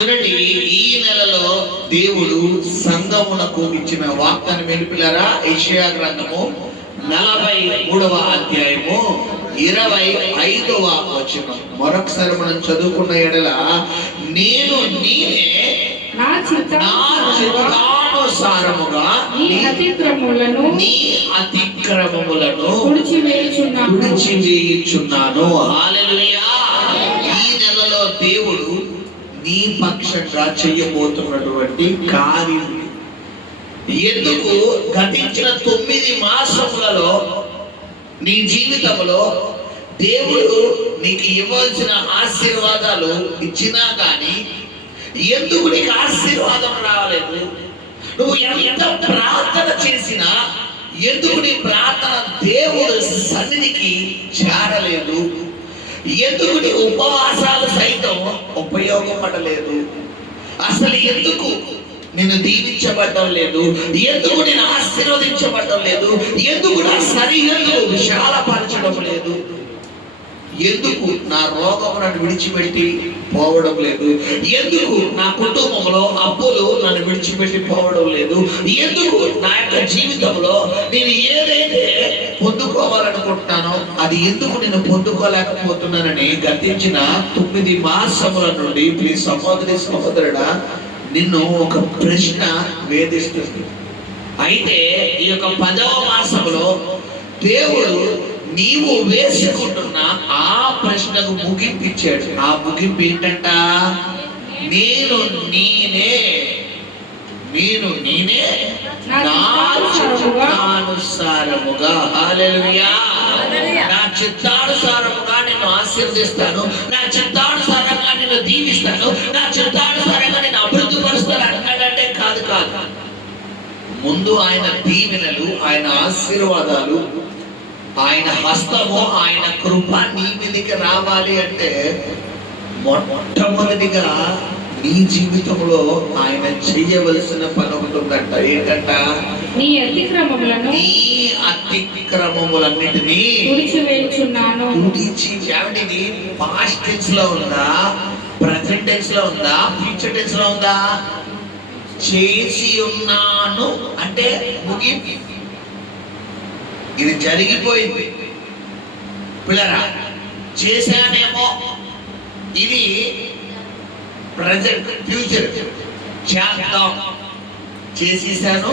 చూడండి, ఈ నెలలో దేవుడు సంఘమునకు ఇచ్చిన వాగ్దానం పిల్లరా, యెషయా గ్రంథము 43వ అధ్యాయము 25వ వచనం. మరొకసారి మనం చదువుకున్న ఎడల, నేను నేనే నా చిత్తానుసారముగా నీ అతిక్రమములను తుడిచివేయుచున్నాను. హల్లెలూయా. ఈ నెలలో దేవుడు నీ పక్షంగా చేయబోతున్నటువంటి కార్యం ఎందుకు గతించిన 9 మాసములలో నీ జీవితంలో దేవుడు నీకు ఇవ్వాల్సిన ఆశీర్వాదాలు ఇచ్చినా కానీ ఎందుకు నీకు ఆశీర్వాదం రావలేదు? నువ్వు ఎంత ప్రార్థన చేసినా ఎందుకు నీ ప్రార్థన దేవుడు సన్నిధికి చేరలేదు? ఎందుకు నీ ఉపవాసాలు సైతం ఉపయోగపడలేదు? అసలు ఎందుకు నేను దీవించబడడం లేదు? ఎందుకు నేను ఆశీర్వదించబడడం లేదు? ఎందుకు నా శరీరంలో విశాలపరచడం లేదు? ఎందుకు నా రోగం నన్ను విడిచిపెట్టి పోవడం లేదు? ఎందుకు నా కుటుంబంలో అప్పులు నన్ను విడిచిపెట్టి పోవడం లేదు? ఎందుకు నా యొక్క జీవితంలో నేను ఏదైతే పొందుకోవాలనుకుంటున్నానో అది ఎందుకు నేను పొందుకోలేకపోతున్నానని గతించిన 9 మాసముల నుండి ప్లీజ్ సహోదరి సహోదరుడా, నిన్ను ఒక ప్రశ్న వేధిస్తుంది. అయితే ఈ యొక్క 10వ మాసంలో దేవుడు నీవు వేసుకుంటున్న ఆ ప్రశ్నకు ముగింపిచ్చాడు. ఆ ముగింపు ఏంటంట? నేను నేనే నా చిత్తానుసారముగా, హల్లెలూయా, నా చిత్తానుసారముగా నిన్ను ఆశీర్వదిస్తాను, నా చిత్తానుసారంగా నిన్ను దీవిస్తాను, నా చిత్తానుసారంగా నేను అభివృద్ధి పరుస్తాను అన్నాడంటే కాదు. ముందు ఆయన దీవెనలు, ఆయన ఆశీర్వాదాలు, ఆయన హస్తము, ఆయన కృప నీ మీదకి రావాలి అంటే మొట్టమొదటిగా నీ జీవితంలో ఆయన చేయవలసిన పని ఉంటుందంట. ఏంటంట? నీ అతిక్రమములన్నిటినీ తుడిచి. పాస్ట్ టెన్స్ లో ఉందా, ప్రెజెంట్ టెన్స్ లో ఉందా, ఫ్యూచర్ టెన్స్ లో ఉందా? చేసి ఉన్నాను అంటే ముగింపు. ఇది జరిగిపోయింది పిల్లరా. చేశానేమో, ఇది ప్రజెంట్. ఫ్యూచర్ చేద్దాం. చేసేసాను,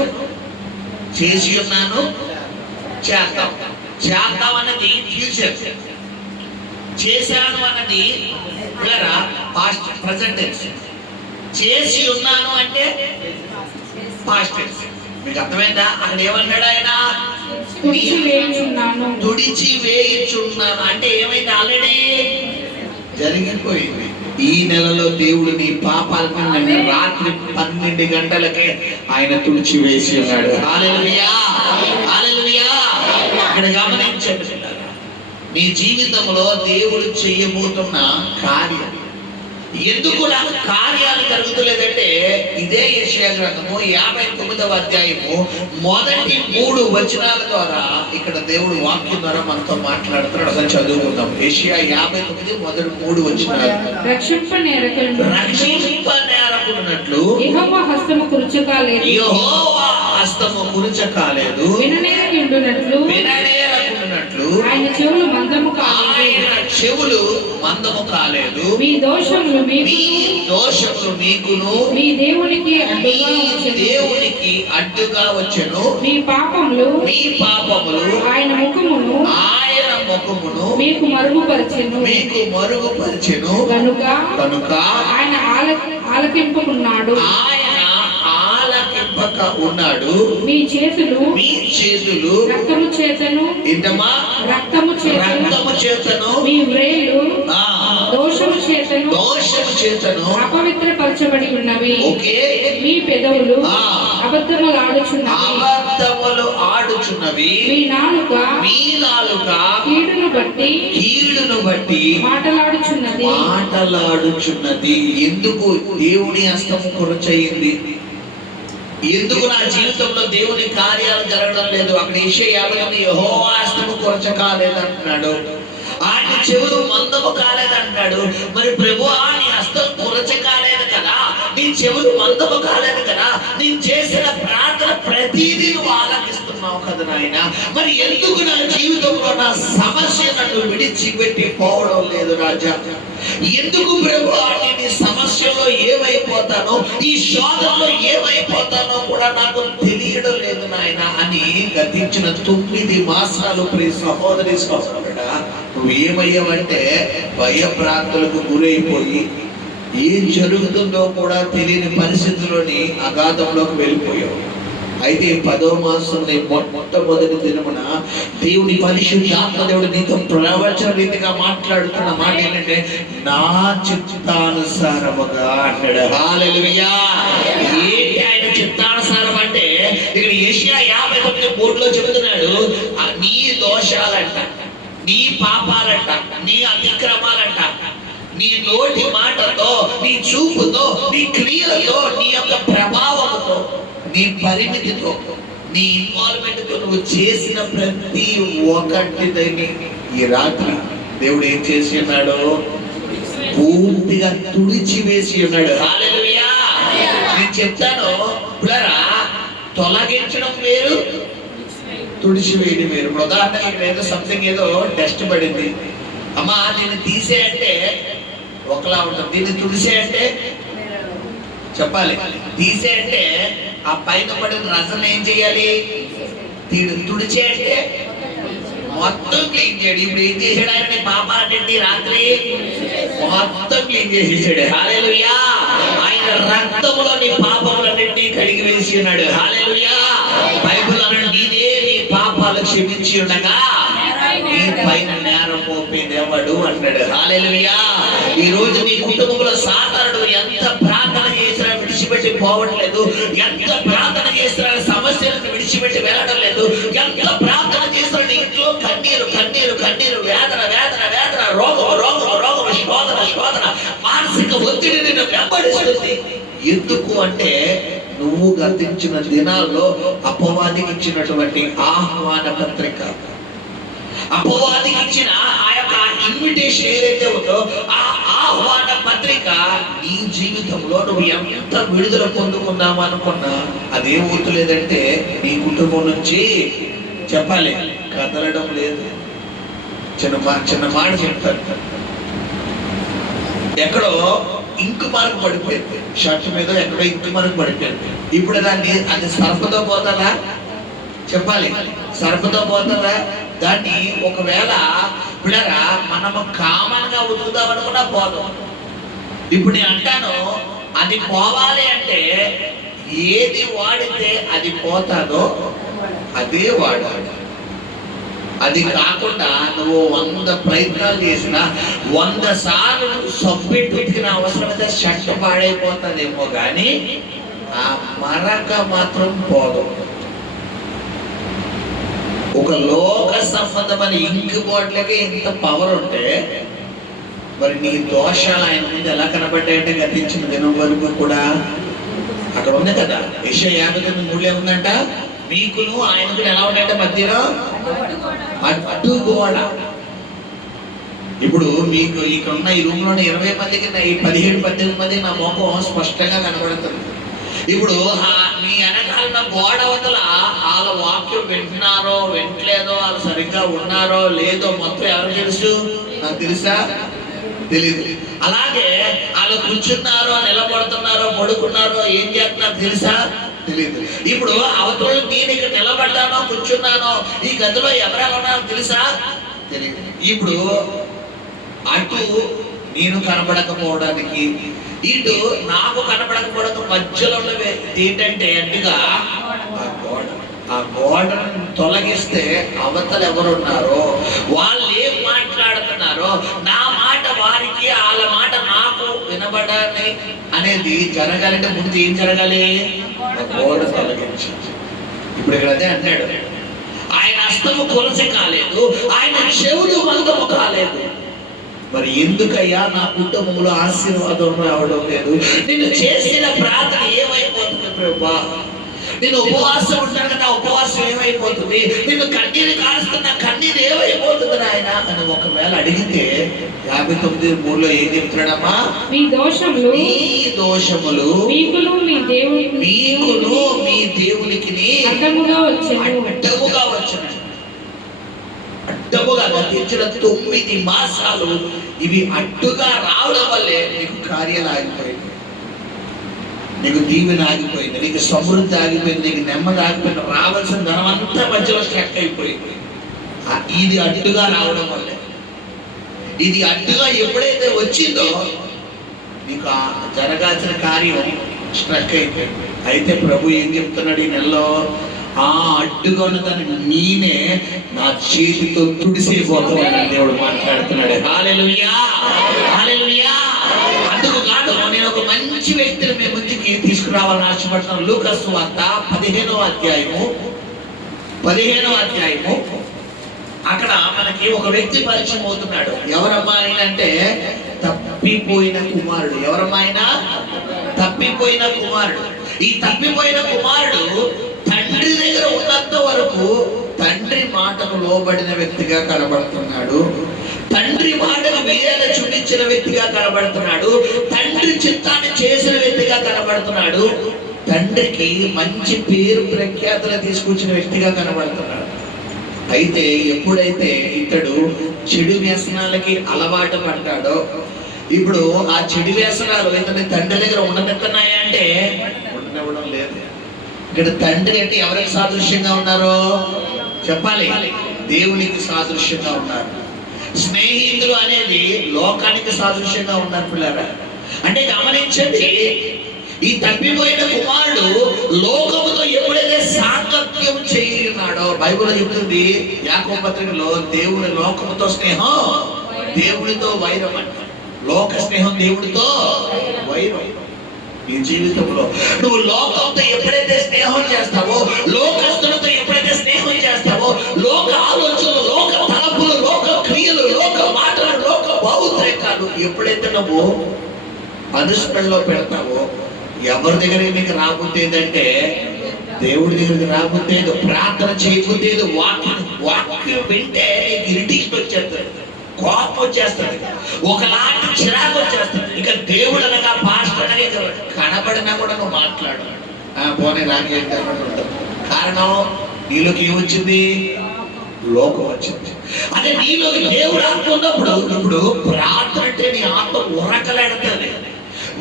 చేసి ఉన్నాను, చేద్దాం. చేద్దాం అన్నది ఫ్యూచర్, చేశాను అన్నది పిల్లరా పాస్ట్ ప్రజెంట్ టెన్స్. చేసి ఉన్నాను అంటే పాస్ట్ టెన్స్. మీకు అర్థమైందా? అక్కడ ఏమన్నాడు ఆయన? తుడిచి వేయుచున్నాను అంటే ఏమైంది? ఆల్రెడీ జరిగిపోయింది. ఈ నెలలో దేవుడు నీ పాపాలను రాత్రి 12 గంటలకే ఆయన తుడిచి వేసి ఉన్నాడు. హల్లెలూయా, హల్లెలూయా. ఇక్కడ గమనించండి, నీ జీవితంలో దేవుడు చేయబోతున్న కార్యం. ఎందుకు నాకు కార్యాలు జరుగుతలేదంటే ఇదే యెషయా గ్రంథము 59వ అధ్యాయము మొదటి 3 వచనాల ద్వారా ఇక్కడ దేవుడు వాక్యం ద్వారా మనతో మాట్లాడుతున్నాడు. అసలు చదువుకుందాం. యెషయా 59 మొదటి 3 వచనాలు. రక్షింపనేరకున్నట్లు యెహోవా హస్తము కురుచకాలేదు, విననేరకున్నట్లు ఆయన చెవులు మందము కాలేదు. మీ దోషములు మీకును మీ దేవునికి అడ్డుగా వచ్చెను. మీ పాపములు ఆయన ముఖమును మీకు మరుగుపరిచెను. కనుక ఆయన ఆలకింపకున్నాడు. ఉన్నాడు. మీ చేతులు రక్తము చేతను మీ వ్రేలు దోషము చేతను అపవిత్రపరచబడి ఉన్నవి. మీ పెదవులు అబద్ధములు ఆడుచున్నవి. మీ నాలుక కీడును బట్టి మాటలాడుచున్నది. ఎందుకు దేవుని హస్తము కొరచయింది? ఎందుకు నా జీవితంలో దేవుని కార్యాలు జరగడం లేదు? అక్కడ యెషయా 50 యెహోవా హస్తము కొరచకాలేదంటున్నాడు. ఆయన చెవులు మందము కాలేదంటాడు. మరి ప్రభువా నీ హస్తం కొరచ కాలేదు కదా, నీ చెవులు మందము కాలేదు కదా, నేను చేసిన ప్రార్థన ప్రతిదీ నువ్వు ఆలకిస్తున్నావు కదా నాయన. మరి ఎందుకు నా జీవితంలో నా సమస్య నన్ను విడిచిపెట్టి పోవడం లేదు రాజా? ఎందుకు ప్రభువా నేను సమస్యలో ఏమైపోతానో, ఈ శోధనలో ఏమైపోతానో కూడా నాకు తెలియడం లేదు నాయన అని గతించిన 9 మాసాలు ప్రియ సహోదరి సహోదరుడా నువ్వు ఏమయ్యావంటే భయభ్రాంతులకు గురైపోయి ఏం జరుగుతుందో కూడా తెలియని పరిస్థితుల్లోని అగాధంలోకి వెళ్ళిపోయావు. అయితే 10వ మాసం మొట్టమొదటి దినమున దేవుని పరిశుద్ధాత్మ దేవుడు నీతో ప్రవచన రీతిగా మాట్లాడుతున్న మాట ఏంటంటే నా చిత్తానుసారముగా అన్నాడు. హల్లెలూయా. ఏంటి ఆయన చిత్తానుసారం అంటే ఇక్కడ యెషయా 59:3 చెబుతున్నాడు, నీ దోషాలంట, నీ పాపాలంట, నీ అతిక్రమాలంట, నీ నోటి మాటతో, నీ చూపుతో, నీ క్రియలతో, నీ యొక్క ప్రభావంతో, నీ పరిమితితో, నీ ఇన్వాల్వ్మెంట్తో నువ్వు చేసిన ప్రతి ఒక్కటిని ఈ రాత్రి దేవుడు ఏం చేసి ఉన్నాడు? పూర్తిగా తుడిచివేసి ఉన్నాడు. హల్లెలూయా. నేను చెప్తాను పిల్లరా, తొలగించడం వేరు, తుడిచివేయడం వేరు. ఉదాహరణ ఇక్కడ ఏదో సంథింగ్ ఏదో టెస్ట్ పడింది, అమ్మా దీన్ని తీసేయంటే ఒకలా ఉంటుంది, దీన్ని తుడిసేయంటే చెప్పాలి. తీసేయంటే ఆ పైన పడిన రసం ఏం చేయాలి? తుడిచేయంటే మొత్తం క్లీన్ చేయడు. ఇప్పుడు ఏం చేశాడు ఆయన? నీ పాపాలన్నింటినీ రాత్రి మొత్తం క్లీన్ చేసేసాడు. హల్లెలూయా. ఆయన రక్తములో నీ పాపములన్నింటినీ కడిగి వేసి ఉన్నాడు. హల్లెలూయా. బైబిల్ అన్నాడు, నీదే నీ పాపాలు క్షమించి ఉండగా నీ పైన నేరం మోపేది ఎవడు అన్నాడు. హల్లెలూయా. ఈ రోజు నీ కుటుంబంలో సాతానుడు ఎంత ప్రార్థన చేసినా విడిచిపెట్టి పోవట్లేదు, ఎంత ప్రార్థన చేసినా సమస్యలను విడిచిపెట్టి వెళ్ళడం లేదు, ఎంత ప్రార్థన చేసినా నీ ఇంట్లో కన్నీరు కన్నీరు కన్నీరు, వేదన వేదన వేదన, రోగం రోగం రోగం, శోధన శోధన, మానసిక ఒత్తిడి నిన్ను వెంబడిస్తుంది. ఎందుకు అంటే నువ్వు గతించిన దినాల్లో అపవాదికి ఇచ్చినటువంటి ఆహ్వాన పత్రిక, అపవాదికి ఇచ్చిన ఆ యొక్క ఇన్విటేషన్ ఏదైతే ఉందో ఆ ఆహ్వాన పత్రిక నీ జీవితంలో నువ్వు ఎంత విడుదల పొందుకున్నావు అనుకున్నా అదేం ఊతులేదంటే నీ కుటుంబం నుంచి చెప్పాలి కదలడం లేదు. చిన్న మాట చెప్తాను, ఎక్కడో ఇంకు మార్కు పడిపోయింది, షర్ట్ మీద ఎక్కడో ఇంకు మార్కు పడిపోయింది. ఇప్పుడు దాన్ని అది సర్పతో పోతుందా? చెప్పాలి, సర్పతో పోతుందా? దాన్ని ఒకవేళ పిల్లరా మనము కామన్ గా ఉతుకుదాం అనుకున్నా పోదాం. ఇప్పుడు నేను అంటాను, అది పోవాలి అంటే ఏది వాడితే అది పోతాదో అదే వాడాలి. అది కాకుండా నువ్వు 100 ప్రయత్నాలు చేసినా 100 సార్లు సబ్బెట్టు ఉతికిన అవసరమైతే షర్ట్ పాడైపోతుందేమో కానీ ఆ మరక మాత్రం పోదు. ఒక లోక సంబంధమైన ఇంక్ బాటిల్కి ఇంత పవర్ ఉంటే మరి నీ దోషాలు ఆయన ముందు ఎలా కనబడ్డాయంటే గతించిన దినం వరకు కూడా అక్కడ ఉంది కదా. యెషయా 59:3 ఉందంట, మీకును ఆయనకు ఎలా ఉన్నాయంటే మధ్యలో అడ్డుగోడ. ఇప్పుడు మీకు ఇక్కడ ఉన్న ఈ రూమ్ లోనే 20 మందికి 17-18 మంది నా ముఖం స్పష్టంగా కనబడుతుంది. ఇప్పుడు మీ వెనకాల గోడ వదల వాళ్ళ వాక్యం వింటున్నారో వింటలేదో, వాళ్ళు సరిగ్గా ఉన్నారో లేదో మొత్తం ఎవరు తెలుసు? నాకు తెలుసా? తెలీదు. అలాగే వాళ్ళు కూర్చున్నారో నిలబడుతున్నారో పడుకున్నారో ఏం చేస్తున్నారో తెలుసా? తెలీదు. ఇప్పుడు అవతల నేను ఇక్కడ నిలబడ్డానో కూర్చున్నానో ఈ గదిలో ఎవరెలా ఉన్నారో తెలుసా? తెలీదు. ఇప్పుడు అటు నేను కనబడకపోవడానికి ఇటు నాకు కనబడకపోవడానికి మధ్యలో ఏంటంటే అడ్డుగా ఆ గోడను తొలగిస్తే అవతల ఎవరున్నారో వాళ్ళు ఏం మాట్లాడుతున్నారో నా మాట వారికి, వాళ్ళ మాట నాకు వినబడాలి అనేది జరగాలంటే ముందు ఏం జరగాలి? గోడ తొలగించాలి. ఇప్పుడు ఇక్కడ అదే అంటాడు, ఆయన హస్తము కొలసి కాలేదు, ఆయన చెవులు మందము కాలేదు. మరి ఎందుకయ్యా నా కుటుంబంలో ఆశీర్వాదం రావడం లేదు? నేను చేసిన ప్రార్థన ఏమైపోతుంది ప్రభువా? నేను ఉపవాసం ఉంటాను కదా, ఉపవాసం ఏమైపోతుంది? నేను కన్నీరు కారుస్తున్నా, కన్నీరు ఏమైపోతుంది నాయన అని ఒకవేళ అడిగితే 59:3 ఏం చెప్తున్నాడమ్మా? మీ దోషములు మీకును మీ దేవునికి అడ్డముగా వచ్చెను. అడ్డముగా గతించిన 9 మాసాలు ఇవి అడ్డుగా రావడం వల్లే నీకు కార్యాలు ఆగిపోయింది, నీకు దీవెన ఆగిపోయింది, నీకు సమృద్ధి ఆగిపోయింది, నీకు నెమ్మది ఆగిపోయింది, రావాల్సిన ధనం అంతా మధ్యలో స్ట్రక్ అయిపోయింది. ఇది అడ్డుగా రావడం వల్లే. ఇది అడ్డుగా ఎప్పుడైతే వచ్చిందో నీకు ఆ జరగాల్సిన కార్యం స్ట్రక్ అయిపోయింది. అయితే ప్రభు ఏం చెప్తున్నాడు ఈ నెలలో? ఆ అడ్డుగా ఉన్నదాన్ని నేనే నా చేతితో తుడిసేపోతానని దేవుడు మాట్లాడుతున్నాడు. హల్లెలూయా, హల్లెలూయా. అందుకు కాదు, నేను ఒక మంచి వ్యక్తిని మీ ముందుకి తీసుకురావాలని ఆశపడుతున్నాను. లూకా సువార్త 15వ అధ్యాయము అక్కడ మనకి ఒక వ్యక్తి పరిచయం అవుతున్నాడు. ఎవరమ్మా ఆయన అంటే తప్పిపోయిన కుమారుడు. ఎవరమ్మా ఆయన? తప్పిపోయిన కుమారుడు. ఈ తప్పిపోయిన కుమారుడు తండ్రి దగ్గర ఉన్నంత వరకు తండ్రి మాటకు లోబడిన వ్యక్తిగా కనబడుతున్నాడు, తండ్రి మాటకు విధేయత చూపించిన వ్యక్తిగా కనబడుతున్నాడు, తండ్రి చిత్తాన్ని చేసిన వ్యక్తిగా కనబడుతున్నాడు, తండ్రికి మంచి పేరు ప్రఖ్యాతులు తీసుకొచ్చిన వ్యక్తిగా కనబడుతున్నాడు. అయితే ఎప్పుడైతే ఇతడు చెడు వ్యసనాలకి అలవాటు పడ్డాడో, ఇప్పుడు ఆ చెడు వ్యసనాలు ఇతని తండ్రి దగ్గర ఉండబెడుతున్నాయా అంటే ఉండనివ్వడం లేదు. ఇక్కడ తండ్రి అంటే ఎవరికి సాదృశ్యంగా ఉన్నారో చెప్పాలి? దేవునికి సాదృశ్యంగా ఉన్నారు. స్నేహితులు అనేది లోకానికి సాదృశ్యంగా ఉన్నారు పిల్లరా. అంటే గమనించండి, ఈ తప్పిపోయిన కుమారుడు లోకముతో ఎప్పుడైతే సాంగత్యం చేయున్నాడో, బైబిల్ చెప్తుంది యాకోబు పత్రికలో, దేవుని లోకముతో స్నేహం దేవుడితో వైరం అంట. లోక స్నేహం దేవుడితో వైరం. నీ జీవితంలో నువ్వు లోకంతో ఎప్పుడైతే స్నేహం చేస్తావో, లోకస్తులతో ఎప్పుడైతే స్నేహం చేస్తావో, లోక ఆలోచనలు, లోక తలపులు, లోక క్రియలు, లోక మాటలు, లోక భావోద్రేకాలు ఎప్పుడైతే నువ్వు అనుష్ఠలో పెడతావో, ఎవరి దగ్గరికి నీకు రాబుద్దేదంటే దేవుడి దగ్గరికి రాబుద్దేదు, ప్రార్థన చేయబుద్దేదు, వాక్యం వింటే నీకు ఇరిటేషన్ వచ్చేస్తుంది, కోపం వచ్చేస్తుంది, ఒకలాంటి చిరాకు వచ్చేస్తుంది. ఇక దేవుడు అనగా పాస్టర్ అనగా కనబడినా కూడా నువ్వు మాట్లాడు, పోనీ రాని కారణం నీలోకి ఏమొచ్చింది? లోకం వచ్చింది. అదే నీలోకి దేవుడు ఆత్మ ఉన్నప్పుడు, ఇప్పుడు ప్రార్థన అంటే నీ ఆత్మ ఉరకలేడుతుంది.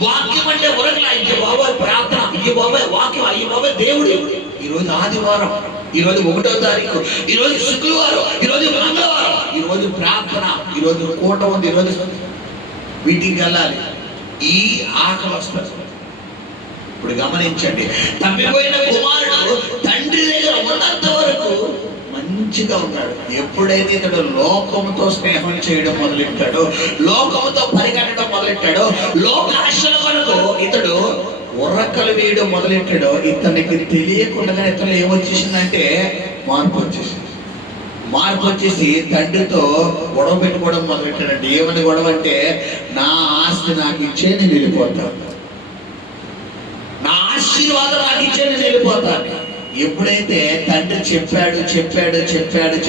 వాక్యం అంటే ఉరకలా, అయ్యే బాబాయ్ ప్రార్థన, అయ్యే బాబాయ్ వాక్యం, అయ్యే బాబాయ్ దేవుడు. ఈరోజు ఆదివారం, ఈరోజు 1వ తారీఖు, ఈరోజు శుక్రవారం, ఈరోజు మంగళవారం, ఈరోజు ప్రార్థన, ఈరోజు కూట ఉంది, ఈరోజు మీటింగ్ వెళ్ళాలి. ఈ ఆకలి వస్తుంది. ఇప్పుడు గమనించండి, తప్పిపోయిన కుమారుడు తండ్రి దగ్గర ఉన్నంత వరకు మంచిగా ఉన్నాడు. ఎప్పుడైతే ఇతడు లోకముతో స్నేహం చేయడం మొదలెట్టాడో, లోకముతో పరిగెట్టడం మొదలెట్టాడో, లోకాశల వరకు ఇతడు ఉర్రకలు వేయడం మొదలెట్టాడో, ఇతనికి తెలియకుండా ఇతను ఏమొచ్చేసిందంటే మార్పు వచ్చేసి తండ్రితో గొడవ పెట్టుకోవడం మొదలెట్టాడంటే. ఏమని గొడవ అంటే, నా ఆస్తి నాకు ఇచ్చే నేను వెళ్ళిపోతాను, నా ఆశీర్వాదం నాకు ఇచ్చే నేను వెళ్ళిపోతాను. ఎప్పుడైతే తండ్రి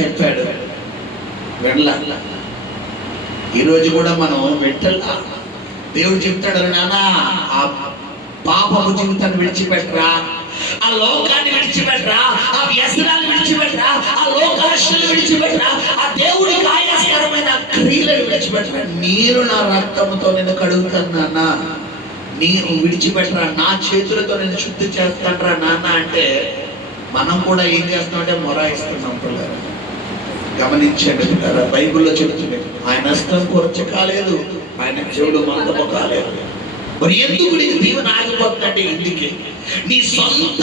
చెప్పాడు వెళ్ళ, ఈరోజు కూడా మనం వెంటలా దేవుడు చెప్తాడు, నాన్న ఆ పాపము జీవితాన్ని విడిచిపెట్టరా, ఆ లోకాన్ని విడిచిపెట్టరా, ఆ వ్యసనాన్ని విడిచిపెట్టరా, ఆ లోకాశలు విడిచిపెట్టరా, ఆ దేవుడికి ఆయాస్కరమైన క్రియలను విడిచిపెట్టరా. నేను నా రక్తముతో నేను కడుగుతాను నాన్న, నేను విడిచిపెట్టరా, నా చేతులతో నేను శుద్ధి చేస్తానరా నాన్న అంటే, మనం కూడా ఏం చేస్తామంటే మొరాయిస్తున్నాం పిల్లలు. గమనించండి పిల్లలు, బైబిల్లో చెప్తుంది, ఆయన హస్తం కొరచ కాలేదు, ఆయన చెవుడు మందము కాలేదు. మరి ఎందుకు నీకు దీవెన ఆగిపోతుందంటే, ఇందుకే నీ సొంత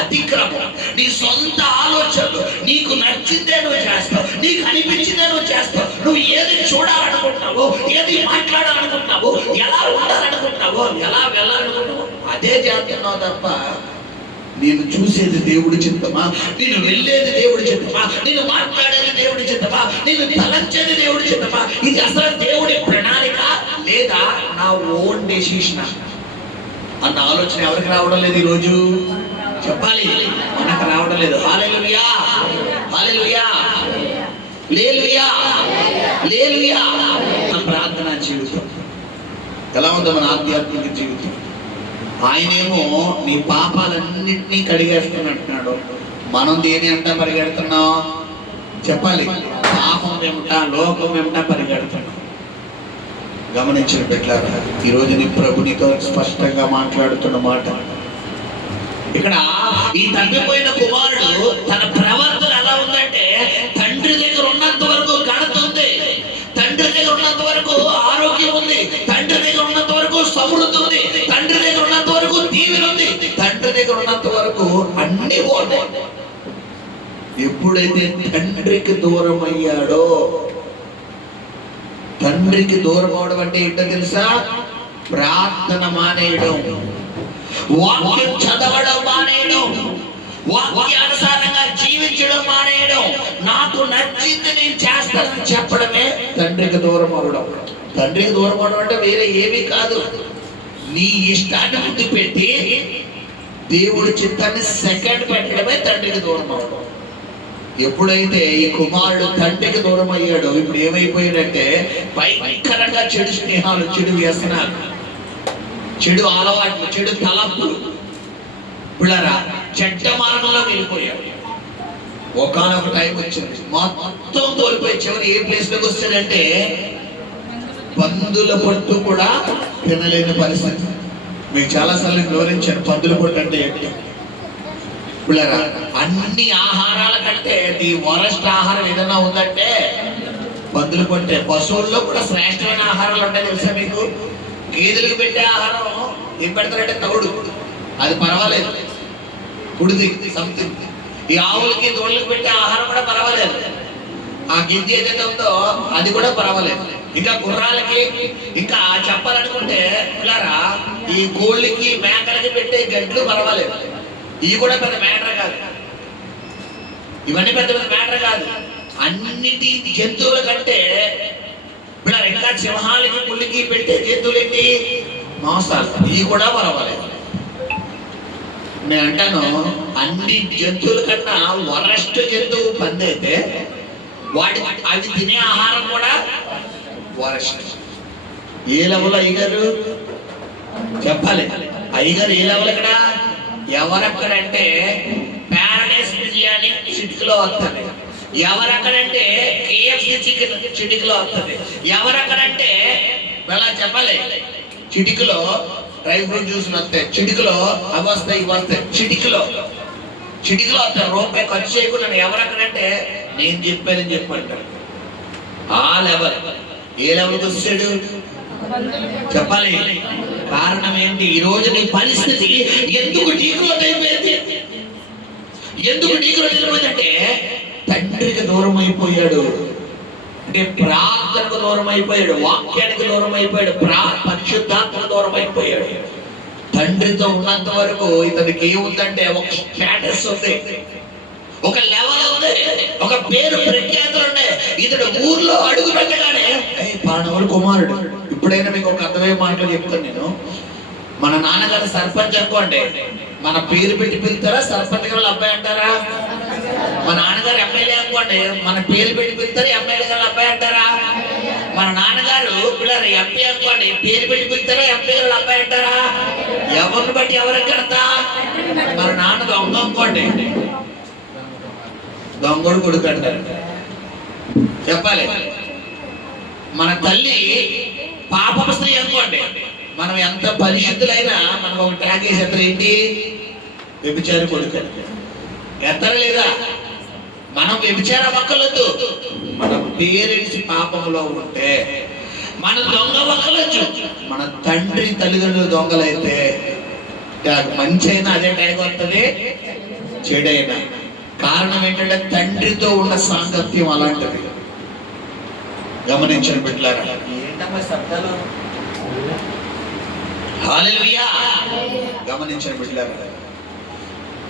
అతిక్రమం, నీ సొంత ఆలోచనలు, నీకు నచ్చిందే నువ్వు చేస్తావు, నీకు అనిపించిందే నువ్వు చేస్తావు. నువ్వు ఏది చూడాలనుకుంటున్నావో, ఏది మాట్లాడాలనుకుంటున్నావో, ఎలా ఉండాలనుకుంటున్నావో, ఎలా వెళ్ళాలనుకుంటున్నావో అదే చేస్తున్నావు తప్ప, నేను చూసేది దేవుడి చిత్తమా, నేను వెళ్ళేది దేవుడి చిత్తమా, నేను మాట్లాడేది దేవుడి చిత్తమా, నేను తలంచేది దేవుడి చిత్తమా, ఇది అసలు దేవుడి ప్రణాళిక లేదా నా ఓన్ డెసిషన్ అన్న ఆలోచన ఎవరికి రావడం లేదు ఈరోజు? చెప్పాలి, మనకు రావడం లేదు. హల్లెలూయా, హల్లెలూయా, హల్లెలూయా, హల్లెలూయా. మన ప్రార్థన జీవితం ఎలా ఉందో, మన ఆధ్యాత్మిక జీవితం. ఆయనేమో నీ పాపాలన్నింటినీ కడిగేస్తున్నట్టున్నాడు. మనం దేని అంటా పరిగెడుతున్నాం? చెప్పాలి, పాపం ఏమిటా, లోకం ఏమిటా పరిగెడుతున్నాం. గమనించిన పెట్టారా, ఈరోజు నీ ప్రభు నీతో స్పష్టంగా మాట్లాడుతున్న మాట. ఇక్కడ ఈ తగ్గిపోయిన కుమారుడు తన ప్రవర్తన ఎలా ఉందంటే, తండ్రి దగ్గర ఉన్నంత వరకు ఘనత ఉంది, తండ్రి దగ్గర ఉన్నంత వరకు ఆరోగ్యం ఉంది, తండ్రి దగ్గర ఉన్నంత వరకు సమృద్ధి ఉంది, తండ్రి దగ్గర ఉన్నంత వరకు దీవెన ఉంది, తండ్రి దగ్గర ఉన్నంత వరకు అన్ని పోతాయి. ఎప్పుడైతే తండ్రికి దూరం అయ్యాడో, తండ్రికి దూరం అవడం అంటే ఏంటో తెలుసా? ప్రార్థన మానేయడం, వాక్యం చదవడం మానేయడం, వాక్యానుసారంగా జీవించడం మానేయడం, నాకు నచ్చింది నేను చేస్తానని చెప్పడమే తండ్రికి దూరం అవడం. తండ్రికి దూరం అవడం అంటే వేరే ఏమీ కాదు. నీ ఇష్టాన్ని ముందు పెట్టి దేవుడి చిత్తాన్ని సెకండ్ పెట్టడమే తండ్రికి దూరం అవడం. ఎప్పుడైతే ఈ కుమారుడు తండ్రికి దూరం అయ్యాడో, ఇప్పుడు ఏమైపోయాడంటే భయంకరంగా చెడు స్నేహాలు, చెడు వ్యసనాలు, చెడు అలవాట్లు, చెడు తలంపులు, పిల్లరా చెడ్డ మార్గంలో వెళ్ళిపోయాడు. ఒకనొక టైం వచ్చింది, మొత్తం తోలిపోయి చివరి ఏ ప్లేస్ లోకి వస్తాడంటే పందుల పొట్టు కూడా తినలేని పరిస్థితి. మీకు చాలాసార్లు వివరించాను పందుల పొట్టు అంటే ఏంటి. పిల్లరా అన్ని ఆహారాల కంటే ది వరస్ట్ ఆహారం ఏదైనా ఉందంటే పందులు పొట్టే. పశువుల్లో కూడా శ్రేష్టమైన ఆహారాలు ఉంటాయి తెలుసా మీకు? గేదెలకు పెట్టే ఆహారం ఏం పెడతారంటే తవుడు, అది పర్వాలేదు, కుడిది సంథింగ్. ఈ ఆవులకి దోళ్ళకి పెట్టే ఆహారం కూడా పర్వాలేదు, ఆ గింజ ఏదైతే ఉందో అది కూడా పర్వాలేదు. ఇంకా గుర్రాలకి, ఇంకా చెప్పాలనుకుంటే పిల్లరా ఈ కోళ్ళకి మేకలకి పెట్టే గడ్లు పర్వాలేదు, ఇవి కూడా పెద్ద మ్యాటర్ కాదు, ఇవన్నీ పెద్ద పెద్ద మ్యాటర్ కాదు. అన్నిటి జంతువుల కంటే పిల్లలు ఇంకా సింహాలకి పులికి పెట్టే జంతువులు ఏంటి? మాంసాలు, ఇవి కూడా పర్వాలేదు. నేను అంటాను అన్ని జంతువుల కన్నా వరస్ట్ జంతువు పంది అయితే వాటి అవి తినే ఆహారం కూడా వరస్ట్. ఏ లెవెల్ అయ్యగారు చెప్పాలి? అయ్యగారు ఏ లెవెల్ ఇక్కడ? ఎవరక్కడంటే ప్యారడైస్ బిర్యానీ చిటికలో వస్తుంది, ఎవరక్కడంటే KFC చికెన్ చిటికలో వస్తుంది, ఎవరక్కడంటే ఎలా చెప్పాలి చిటికలో డ్రై ఫ్రూట్ జ్యూస్ వస్తాయి, చిటికలో అవి వస్తాయి ఇవి వస్తాయి, చిటికలో వస్తాయి, రూపాయి ఖర్చు చేయకుండా. ఎవరక్కడంటే నేను చెప్పానని చెప్పంటారు. ఆ లెవెల్. ఏ లెవెల్కి వచ్చాడు చెప్పాలి? కారణం ఏంటి? ఈ రోజు నీ పరిస్థితి ఎందుకు డీగ్రోత్ అయిపోయింది? ఎందుకు డీగ్రోత్ అయిపోయిందంటే తండ్రికి దూరం అయిపోయాడు, అంటే ప్రార్థనకు దూరం అయిపోయాడు, వాక్యానికి దూరం అయిపోయాడు, పరిశుద్ధాత్మకు దూరం అయిపోయాడు. తండ్రితో ఉన్నంత వరకు ఇతనికి ఏముందంటే ఒక స్టేటస్ ఉంది, ఒక లెవెల్ ఉంది, ఒక పేరు ప్రఖ్యాతులు ఉన్నాయి. ఇతడు ఊర్లో అడుగు పెట్టగానే పానవుడు కుమారుడు. ఇప్పుడైనా మీకు ఒక అర్థమయ్యే మాటలు చెప్తాను నేను. మన నాన్నగారు సర్పంచ్ అనుకోండి, మన పేరు పెట్టి పిలుస్తారా? సర్పంచ్ గారు అబ్బాయి అంటారా? మన నాన్నగారు ఎమ్మెల్యే అనుకోండి, మన పేరు పెట్టి పిలుస్తారా? ఎమ్మెల్యే గారు అబ్బాయి అంటారా? మన నాన్నగారు పిల్లలు ఎంపీ అనుకోండి, పేరు పెట్టి పిలుస్తారా? ఎంపీ గారు అబ్బాయి అంటారా? ఎవరిని బట్టి ఎవరికి కడతా? మన నాన్న దొంగ అనుకోండి, దొంగడు కొడుకు అంటారు చెప్పాలి. మన తల్లి పాపం స్త్రీ అనుకోండి, మనం ఎంత పరిశుద్ధులైనా మనం ఒక ట్యాగ్ వేసేస్తారు ఏంటి? వ్యభిచారి కొడుకు ఎత్తర లేదా? మనం వ్యభిచార మొక్కలొద్దు, మన పేరెంట్స్ పాపంలో ఉంటే మన దొంగ మొక్కలొచ్చు. మన తండ్రి తల్లిదండ్రులు దొంగలైతే మంచి అయినా అదే ట్యాగ్ వస్తుంది, చెడైనా. కారణం ఏంటంటే తండ్రితో ఉన్న సాంగత్యం అలాంటిది. గమనించిన బిడ్డలారా, ఏంటమ్మా శబ్దాలు? హల్లెలూయా. గమనించిన బిడ్డలారా,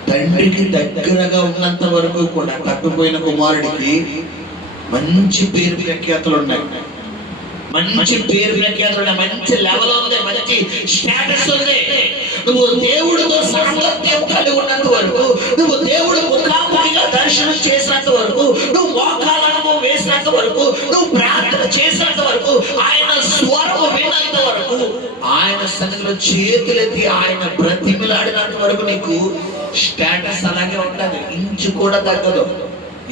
తండ్రికి దగ్గరగా ఉన్నంత వరకు కూడా తప్పిపోయిన కుమారుడికి మంచి పేరు ప్రఖ్యాతులు ఉన్నాయి, మంచి పేరు ప్రఖ్యాతులు ఉన్నాయి, మంచి లెవెల్ ఉంది, మంచి స్టేటస్ ఉంది. నువ్వు దేవుడితో సాంగత్యం కలిగి ఉన్నంత వరకు చేసినంత వరకు, నువ్వు మోకాళ్ళను వేసినంత వరకు, నువ్వు ప్రార్థన చేసినంత వరకు, ఆయన స్వరం విన్నంత వరకు, ఆయన సన్నిధిలో చేతులెత్తి ఆయన బ్రతిమిలాడినంత వరకు నీకు స్టేటస్ అలాగే ఉంటుంది, ఇంచు కూడా తగ్గదు.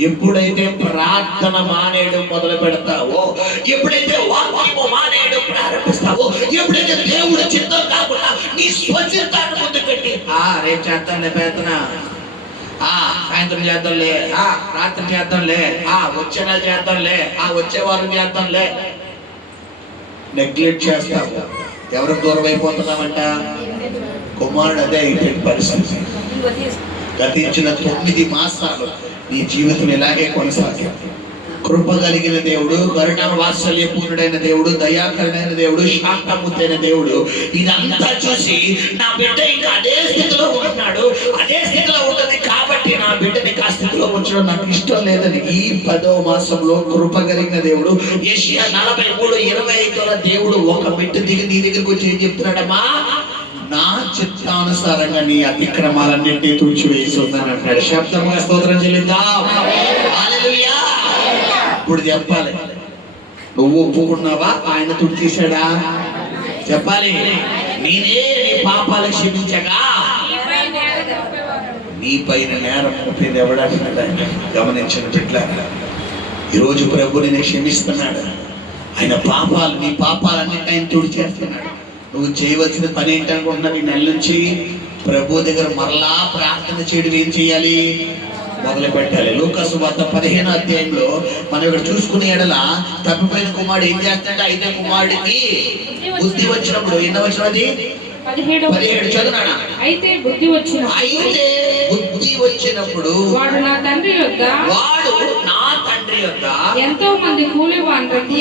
ఎప్పుడైతే ప్రార్థన మానేయడం మొదలు పెడతావో, ఎప్పుడైతే వాక్యము మానేయడం ప్రారంభిస్తావో, ఎప్పుడైతే దేవుడి చిత్తం కాకుండా నీ స్వచిత్తాన్ని ముందు పెట్టి రేపు చేద్దాంలే పేదన, సాయంత్రం చేద్దాంలే, రాత్రి చేద్దాంలే, వచ్చే నెల చేద్దాంలే, వచ్చే వారం చేద్దాంలే, నెగ్లెక్ట్ చేస్తావు. ఎవరు దూరం అయిపోతున్నామంట? కుమారుడు అదే అయిపోయిన పరిస్థితి. గతించిన 9 మాసాలు నీ జీవితం ఇలాగే కొనసాగే. కృప కలిగిన దేవుడు, కరుణ వాత్సల్యపూర్ణుడైన దేవుడు, దయాకరుడైన దేవుడు, శాంతమూర్తైన దేవుడు ఇదంతా చూసి నా బిడ్డ ఇంకా అదే స్థితిలో ఉంటున్నాడు, అదే స్థితిలో ఉంటుంది కాబట్టి నా బిడ్డని ఆ స్థితిలో ఉంచడం నాకు ఇష్టం లేదని ఈ 10వ మాసంలో కృప కలిగిన దేవుడు యెషయా 43:25 దేవుడు ఒక మెట్టు దిగి నీ దగ్గరికి వచ్చి ఏం చెప్తున్నాడమ్మా? నా చిత్తానుసారంగా నీ అతిక్రమాలన్నింటినీ తుడిచివేసి ఉందని అంటాడు. శబ్దంగా స్తోత్రం చెల్లిద్దాం. హల్లెలూయా. ఇప్పుడు చెప్పాలి, నువ్వు ఒప్పుకున్నావా? ఆయన తుడిచేశాడా? చెప్పాలి. నేనే నీ పాపాలు క్షమించగా నీ పైన నేరం మోపేది ఎవడంటున్నాడు? ఆయన గమనించిన బిడ్డలారా, ఈరోజు ప్రభు నేను క్షమిస్తున్నాడు. ఆయన పాపాలు, నీ పాపాలన్నింటి ఆయన తుడిచేస్తున్నాడు. నువ్వు చేయవలసిన పని ఏంటనుకుంటున్నా? నీ నెల నుంచి ప్రభు దగ్గర మరలా ప్రార్థన చేయడం ఏం చేయాలి? మొదలు పెట్టాలి. లూకాసు వార్త 15వ అధ్యాయంలో మనం ఇక్కడ చూసుకునే ఎడల తప్పిపోయిన కుమారుడు ఏం చేస్తాడంటే, అయితే కుమారుడికి బుద్ధి వచ్చినప్పుడు, ఎన్న వచ్చినది 17 చదువునా? అయితే బుద్ధి వచ్చినప్పుడు వాడు నా తండ్రి యొద్ద ఎంతో మంది కూలివాండ్రకు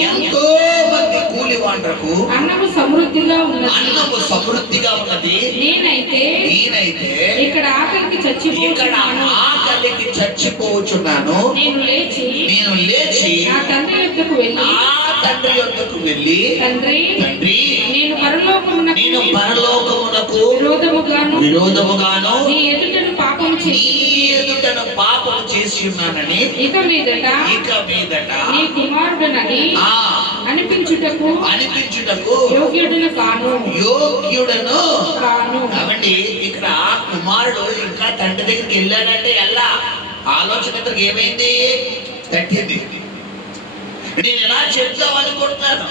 అన్నము సమృద్ధిగా ఉన్నది. నేనైతే ఇక్కడ ఆకలికి చచ్చిపోవచ్చున్నాను. నేను లేచి నా తండ్రి యొద్దకు వెళ్ళి తండ్రి, నేను పరలోకమునకు విరోధముగాను నీ ఎదుటను పాపము చేసి ఉన్నానని, ఇక మీదట నీ కుమారుడనని అనిపించుటకు యోగ్యుడను కాను. కాబట్టి ఇక్కడ కుమారుడు ఇంకా తండ్రి దగ్గరికి వెళ్ళాడంటే ఎలా ఆలోచన ఇతనికి ఏమైంది? తట్టింది. నేను ఎలా చెప్తావు అనుకుంటున్నాను,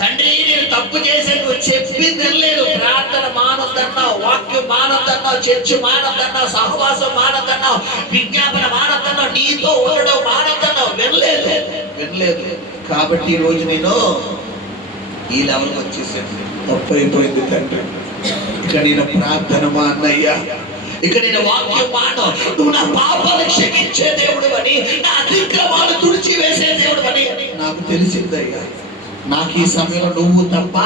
తండ్రి నేను తప్పు చేసే, నువ్వు చెప్పింది లేదు. ప్రార్థన మానొద్దన్నావు, వాక్యం మానొద్దన్నావు, చర్చ మానొద్దన్నావు, సహవాసం మానొద్దన్నావు, విజ్ఞాపన మానొద్దన్నావు, నీతో ఉండడం మానొద్దన్నావు. వినలేదు. కాబట్టి ఈ రోజు నేను ఈ లెవెల్కి వచ్చేసాను. తప్పు అయిపోయింది తండ్రి. ఇక నేను ప్రార్థన మానయ్యా, ఇక నేను వాక్యం మాను. నువ్వు నా పాపాలు క్షమించే దేవుడు అని, నా అతిక్రమాలు తుడిచి వేసే దేవుడు అని నాకు తెలిసిందయ్యా. నాకు ఈ సమయంలో నువ్వు తప్ప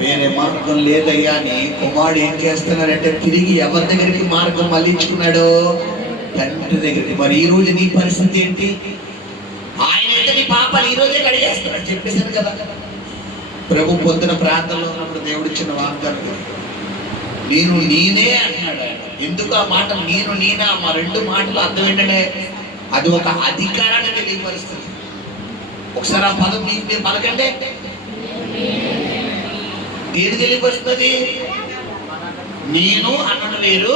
వేరే మార్గం లేదయ్యా అని కుమారుడు ఏం చేస్తున్నాడంటే, తిరిగి ఎవరి దగ్గరికి మార్గం మళ్ళించుకున్నాడు? తండ్రి దగ్గరికి. మరి ఈ రోజు నీ పరిస్థితి ఏంటి? ఆయన అయితే నీ పాపాలు ఈ రోజే కడిగేస్తున్నాడు. చెప్పేశాను కదా. ప్రభు పొద్దున ప్రార్థనలో ఉన్నప్పుడు దేవుడు ఇచ్చిన వాగ్దానం, నేను నేనే అంటున్నాడు ఆయన. ఎందుకు ఆ మాట నేను నేనా? మా 2 మాటలు అర్థం ఏంటంటే, అది ఒక అధికారాన్ని తెలియపరుస్తుంది. ఒకసారి ఆ పదం మీకు పలకండి. దేని తెలియపరుస్తుంది? నేను అన్నది వేరు,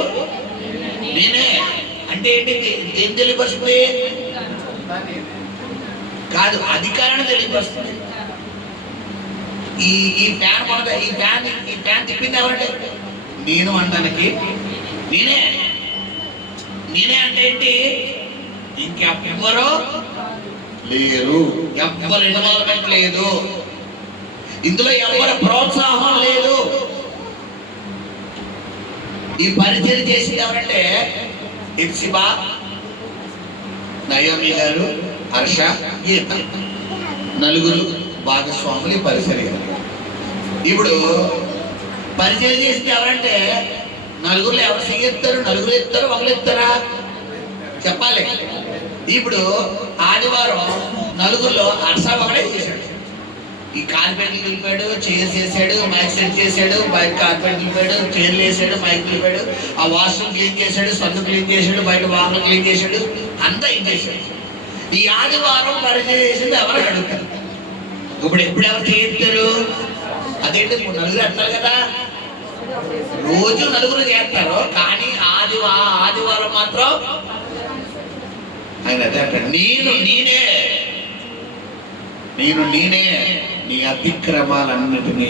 నేనే అంటే ఏంటి? దేని తెలియపరుస్తుంది? కాదు, అధికారాన్ని తెలియపరుస్తుంది. ఈ ఫ్యాన్ కొనగా ఈ ఫ్యాన్ తిప్పింది ఎవరంటే? నేను అనడానికి నేనే అంటే ఏంటి? ఇంకెవ్వరో లేరు, ఎవ్వరు ఇన్వాల్వ్మెంట్ లేదు, ఇందులో ఎవరి ప్రోత్సాహం లేదు. ఈ పరిచయం చేసింది ఎవరంటే ఇప్సిబా, నయోమి గారు, హర్ష, గీత, 4 భాగస్వాములు ఈ పరిచయం. ఇప్పుడు పరిచయం చేసింది ఎవరంటే 4 ఎవరు చెయ్యిస్తారు? 4 ఎత్తారు, 1 ఎత్తారా? చెప్పాలి. ఇప్పుడు ఆదివారం 4లో హర్ష ఒకడే చేశాడు. ఈ కార్పెంట్లు వెళ్ళిపోయాడు, చైర్స్ వేసాడు, మైక్ సెట్ చేశాడు, బయట కార్పెంట్లు వెళ్ళిపోయాడు, చైర్లు వేసాడు, మైక్ వెళ్ళిపోయాడు, ఆ వాష్రూమ్ క్లీన్ చేశాడు, సందు క్లీన్ చేశాడు, బయట వాహనం క్లీన్ చేశాడు, అంతా ఏం చేశాడు. ఈ ఆదివారం పరిచయం చేసింది ఎవరు అడుగుతారు. ఇప్పుడు ఎప్పుడు ఎవరు చేస్తారు? అదేంటి నలుగురు అంటారు కదా, రోజు నలుగురు చేస్తారు, కానీ ఆదివారం మాత్రం ఆయన అదే అంటాడు, నేను నేనే నీ అతిక్రమాలన్నిటినీ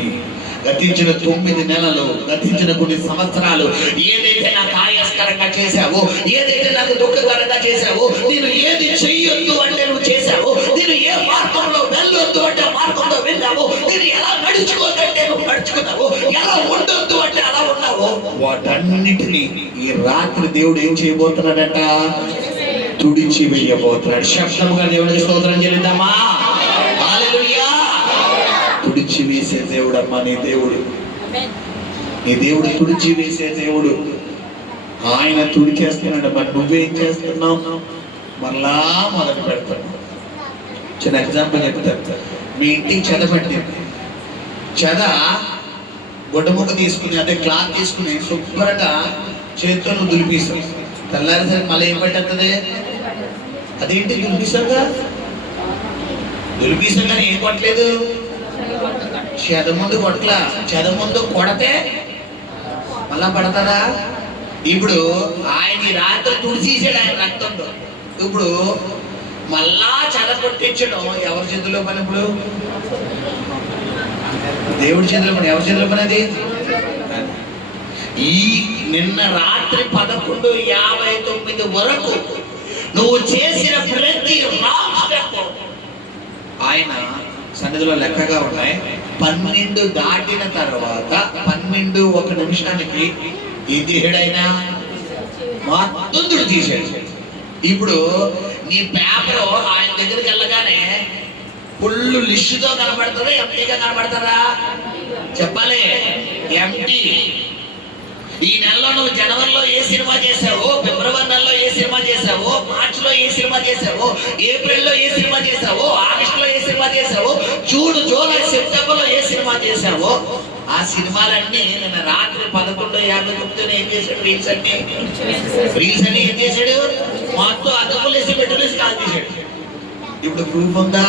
గతించిన 9 నెలలు, గతించిన కొన్ని సంవత్సరాలు ఏదైతే నాకు ఆయాస్కరంగా చేశావో, ఏదైతే నాకు దుఃఖకరంగా చేశావో, నేను ఏది చెయ్యొద్దు అంటే నువ్వు చేశావో, నేను ఏ మార్గంలో వెళ్ళొద్దు అంటే మార్గంలో వెళ్ళావో, నేను ఎలా నడుచుకోదంటే నువ్వు నడుచుకున్నావో, ఎలా ఉండొద్దు అంటే అలా ఉన్నావో, వాటన్నిటినీ ఈ రాత్రి దేవుడు ఏం చేయబోతున్నాడట? తుడిచి వేయబోతున్నాడు. శబ్దముగా దేవుడికి స్తోత్రం చెల్లిద్దామా? హల్లెలూయా. తుడిచి వేసే దేవుడు అమ్మా నీ దేవుడు. నీ దేవుడు తుడిచి వేసే దేవుడు. ఆయన తుడిచేస్తున్నాడు. మరి నువ్వేం చేస్తున్నావు? మరలా మొదలు పెడతాడు. చిన్న ఎగ్జాంపుల్ చెప్తాను. మీ ఇంటికి చెద పట్టింది. చెద గుడ్డముక్క తీసుకుని, అదే క్లాత్ తీసుకుని శుభ్రంగా చేతితో నువ్వు దులిపిస్తావు. తెల్లారిసరికి మళ్ళీ ఏం పెట్టేస్తుంది? అదేంటి దులిపిస్తావుగా? దులిపిస్తాగానే ఏం కొట్టలేదు? చెద ముందు కొట్టలా. చెద ముందు కొడితే మళ్ళా పడతారా? ఇప్పుడు ఆయన రాత్రి తుడిచేసాడు ఆయన రక్తంతో. ఇప్పుడు మళ్ళా చెద కొట్టించడం ఎవరి చేతిలో పని? ఇప్పుడు దేవుడి చేతిలో పని. ఎవరి చేతిలో పని అది? ఈ నిన్న రాత్రి 11:59 వరకు నువ్వు చేసిన ప్రతి రాంగ్ స్టెప్ ఆయన సన్నిధిలో లెక్కగా ఉన్నాయి. 12 దాటిన తర్వాత 12:01 ఈ దేవుడైనా మొత్తం తీసాడు. ఇప్పుడు నీ పేపర్ ఆయన దగ్గరికి వెళ్ళగానే ఫుల్ లిస్టుతో కనబడుతుందా, ఎంటీగా కనబడతారా? చెప్పాలి. ఎంటీ. ఈ నెలలో నువ్వు జనవరిలో ఏ సినిమా చేసావో, ఫిబ్రవరి నెలలో ఏ సినిమా చేసావో, మార్చిలో ఏ సినిమా చేసావో, ఏప్రిల్లో ఏ సినిమా చేసావో, ఆగస్టులో ఏ సినిమా చేసావో, జూన్, జూలై, సెప్టెంబర్లో ఏ సినిమా చేసావో, ఆ సినిమాలన్నీ నిన్న రాత్రి 11:59 ఏం చేశాడు? రీల్స్ అన్ని ఏం చేశాడు? మొత్తం అద్దపులేసి పెట్టులేసి కాల్ చేశాడు. ఇప్పుడు ప్రూఫ్ ఉందా?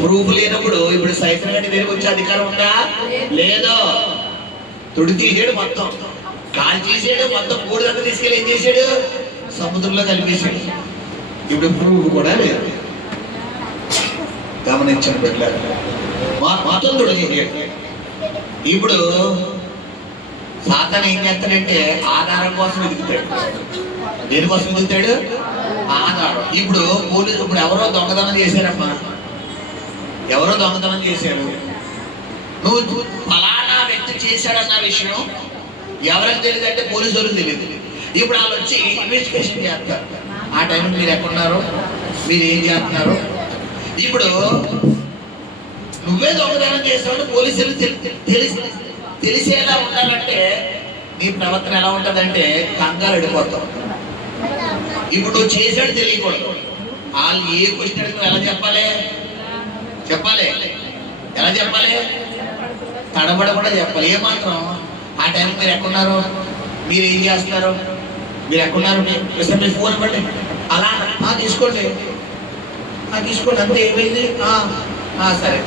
ప్రూఫ్ లేనప్పుడు ఇప్పుడు సైతం గంట దగ్గరికి వచ్చే అధికారం ఉందా? లేదో. తుడి తీసాడు, మొత్తం కాల్ చేసాడు, మొత్తం 3 గంటలు తీసుకెళ్ళి ఏం చేశాడు? సముద్రంలో కలిపేశాడు. ఇప్పుడు ప్రూఫ్ కూడా లేదు. గమనించండి బిడ్డలారా, మొత్తం తుడి చేసాడు. ఇప్పుడు సాతాను ఏం చేస్తాడంటే ఆధారం కోసం వెతుకుతాడు. దేనికోసం వెతుకుతాడు? ఆధారం. ఇప్పుడు పోలీసు ఇప్పుడు ఎవరో దొంగతనం చేశారమ్మా, ఎవరో దొంగతనం చేశారు. నువ్వు ఫలానా వ్యక్తి చేశాడన్న విషయం ఎవరికి తెలియదు అంటే పోలీసు వాళ్ళకి తెలియదు. ఇప్పుడు వాళ్ళు వచ్చి ఇన్వెస్టిగేషన్ చేస్తారు. ఆ టైంలో మీరు ఎక్కడున్నారు, మీరు ఏం చేస్తున్నారు? ఇప్పుడు నువ్వే దొంగతనం చేస్తావు పోలీసులు తెలిసేలా ఉండాలంటే నీ ప్రవర్తన ఎలా ఉంటుందంటే కంగారు అడిపోతావు. ఇప్పుడు నువ్వు చేసాడు తెలియకూడదు. వాళ్ళు ఏ క్వశ్చన్ అడిగినా ఎలా చెప్పాలి? ఎలా చెప్పాలి? తడబడకుండా చెప్పాలి. ఏమాత్రం ఆ టైం మీరు ఎక్కడున్నారు, మీరు ఏం చేస్తున్నారు, మీరు ఎక్కడున్నారు, మీ ఫోన్ ఇవ్వండి, అలా తీసుకోండి అంతే. ఏమైంది? సరే.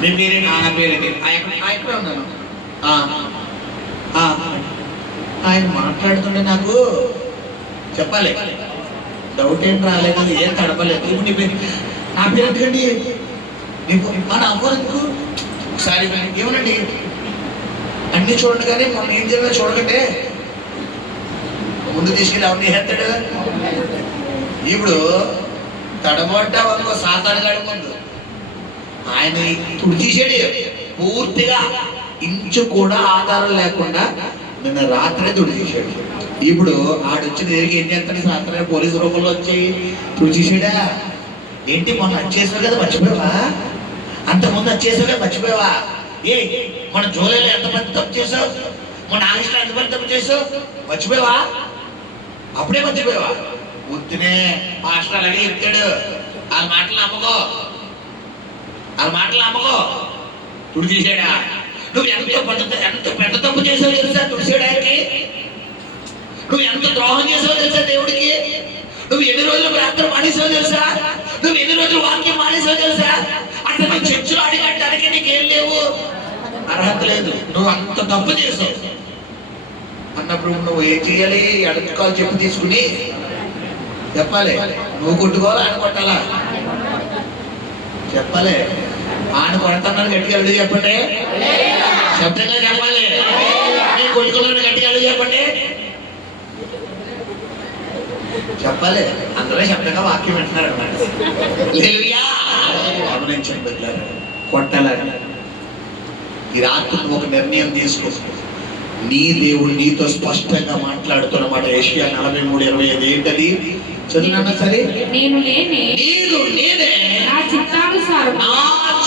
మీ పేరేంటి? నా పేరేంటి? ఎక్కడ ఉన్నాను. ఆయన మాట్లాడుతుంటే నాకు చెప్పాలి. డౌట్ ఏం రాలేదు, ఏం తడపలేదు. ఇప్పుడు నీ పేరు, నా పేరు ఎందుకండి? నీకు మన అవ్వరు ఎందుకు? ఒకసారి ఏమనండి అన్ని చూడండి, కానీ మనం ఏం చేయాలో చూడకంటే ముందు తీసుకెళ్ళి ఎవరిని చేస్తాడు? ఇప్పుడు తడబడ్డా అనుకో సాతాను గాడి ముందు ఆయన తుడిచేసాడు పూర్తిగా, ఇంచు కూడా ఆధారం లేకుండా నిన్న రాత్రే తుడిచేసాడు. ఇప్పుడు ఆడొచ్చిన దగ్గరికి ఏం చేస్తాడు? సాతాను పోలీసు రూపంలో వచ్చి తుడిచేసాడా? ఏంటి మొన్న వచ్చేసావు కదా మర్చిపోయావా? అంతకుముందు వచ్చేసావు కదా మర్చిపోయావా? మన జూలైలో ఎంతమంది తప్పు చేసావు, మన ఆగస్టులో ఎంతమంది తప్పు చేసావు మర్చిపోయావా? అప్పుడే మర్చిపోయావా? ఉత్తినే మాస్టర్ అలాగే చెప్తాడు, వాళ్ళ మాటలు నమ్మకో. ఆ మాటలు అమ్మకో. తుడిచేసాడా? నువ్వు ఎంత పెద్ద తప్పు చేసావు తెలుసా తుడిచేయడానికి? నువ్వు ఎంత ద్రోహం చేసావు తెలుసా దేవుడికి? నువ్వు ఎన్ని రోజులు ప్రార్థన మానేసావు తెలుసా? నువ్వు ఎన్ని రోజులు వాక్యం మానేసావు తెలుసా? అంటే నువ్వు చర్చలు అడిగడానికి నీకేం లేవు, అర్హత లేదు. నువ్వు అంత తప్పు చేసావు అన్నప్పుడు నువ్వు ఏం చేయాలి? అడుక్కోవాలి, చెప్పు తీసుకుని చెప్పాలి. నువ్వు కొట్టుకోవాలి, ఆయన కొట్టాలా? చెప్పాలి. ఆయన కొడతాను గట్టిగా అడుగు చెప్పండి, శబ్దంగా చెప్పాలి. నేను కొట్టుకున్నాను గట్టిగా అడుగు చెప్పండి, చెప్పాలి. అందరూ శబ్దంగా వాక్యం వింటున్నారు అన్నమాట. గమనించండి, కొట్టాలని. ఈ రాత్రి ఒక నిర్ణయం తీసుకో. నీ దేవుడు నీతో స్పష్టంగా మాట్లాడుతున్నమాట. యెషయా 43:25 ఏంటది? చదువునా సరే. నేనే నా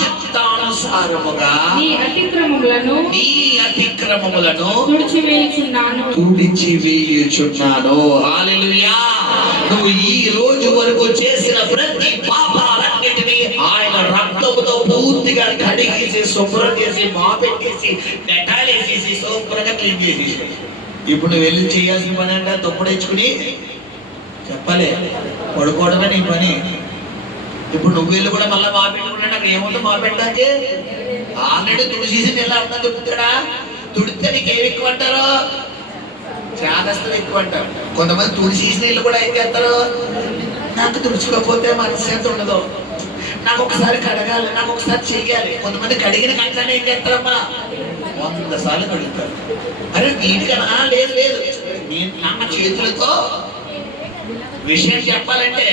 చిత్తానుసారముగా నీ అతిక్రమములను తుడిచివేయుచున్నాను. హల్లెలూయా. నువ్వు ఈ రోజు వరకు చేసిన ప్రతి పాపాలన్నిటినీ ఆయన రక్తముతో పూర్తిగా కడిగేసి, శుభ్రం చేసి, మాపెట్టేసి, డెటాల్ వేసేసి, శుభ్రంగా క్లీన్ చేసేసి, ఇప్పుడు నువ్వు వెళ్ళి చేయాల్సిన పని అంటే దుప్పడేసుకుని చెప్పలే, పడుకోవడమే నీ పని. ఇప్పుడు నువ్వు వెళ్ళి కూడా మళ్ళీ మాపెట్టుకున్నాడు. అక్కడ ఏముందో మాపెట్టాకే? ఆల్రెడీ తుడిసేసి ఎలా ఉన్నా తుడుతాడా? తుడితే నీకు ఏమి ఎక్కువ అంటారు? చాదస్తులు ఎక్కువ అంటారు. కొంతమంది తుడిసేసిన ఇల్లు కూడా ఏం చేస్తారు? నాకు తుడుచుకోకపోతే మనశ్శాంతి ఉండదు, నాకు ఒకసారి కడగాలి, నాకు ఒకసారి చెయ్యాలి. కొంతమంది కడిగిన కంచాన్ని ఏం చేస్తారమ్మా? 100 సార్లు కడుగుతారు. అరే నీట్గా లేదు లేదు, నేను నా చేతులతో విషయం చెప్పాలంటే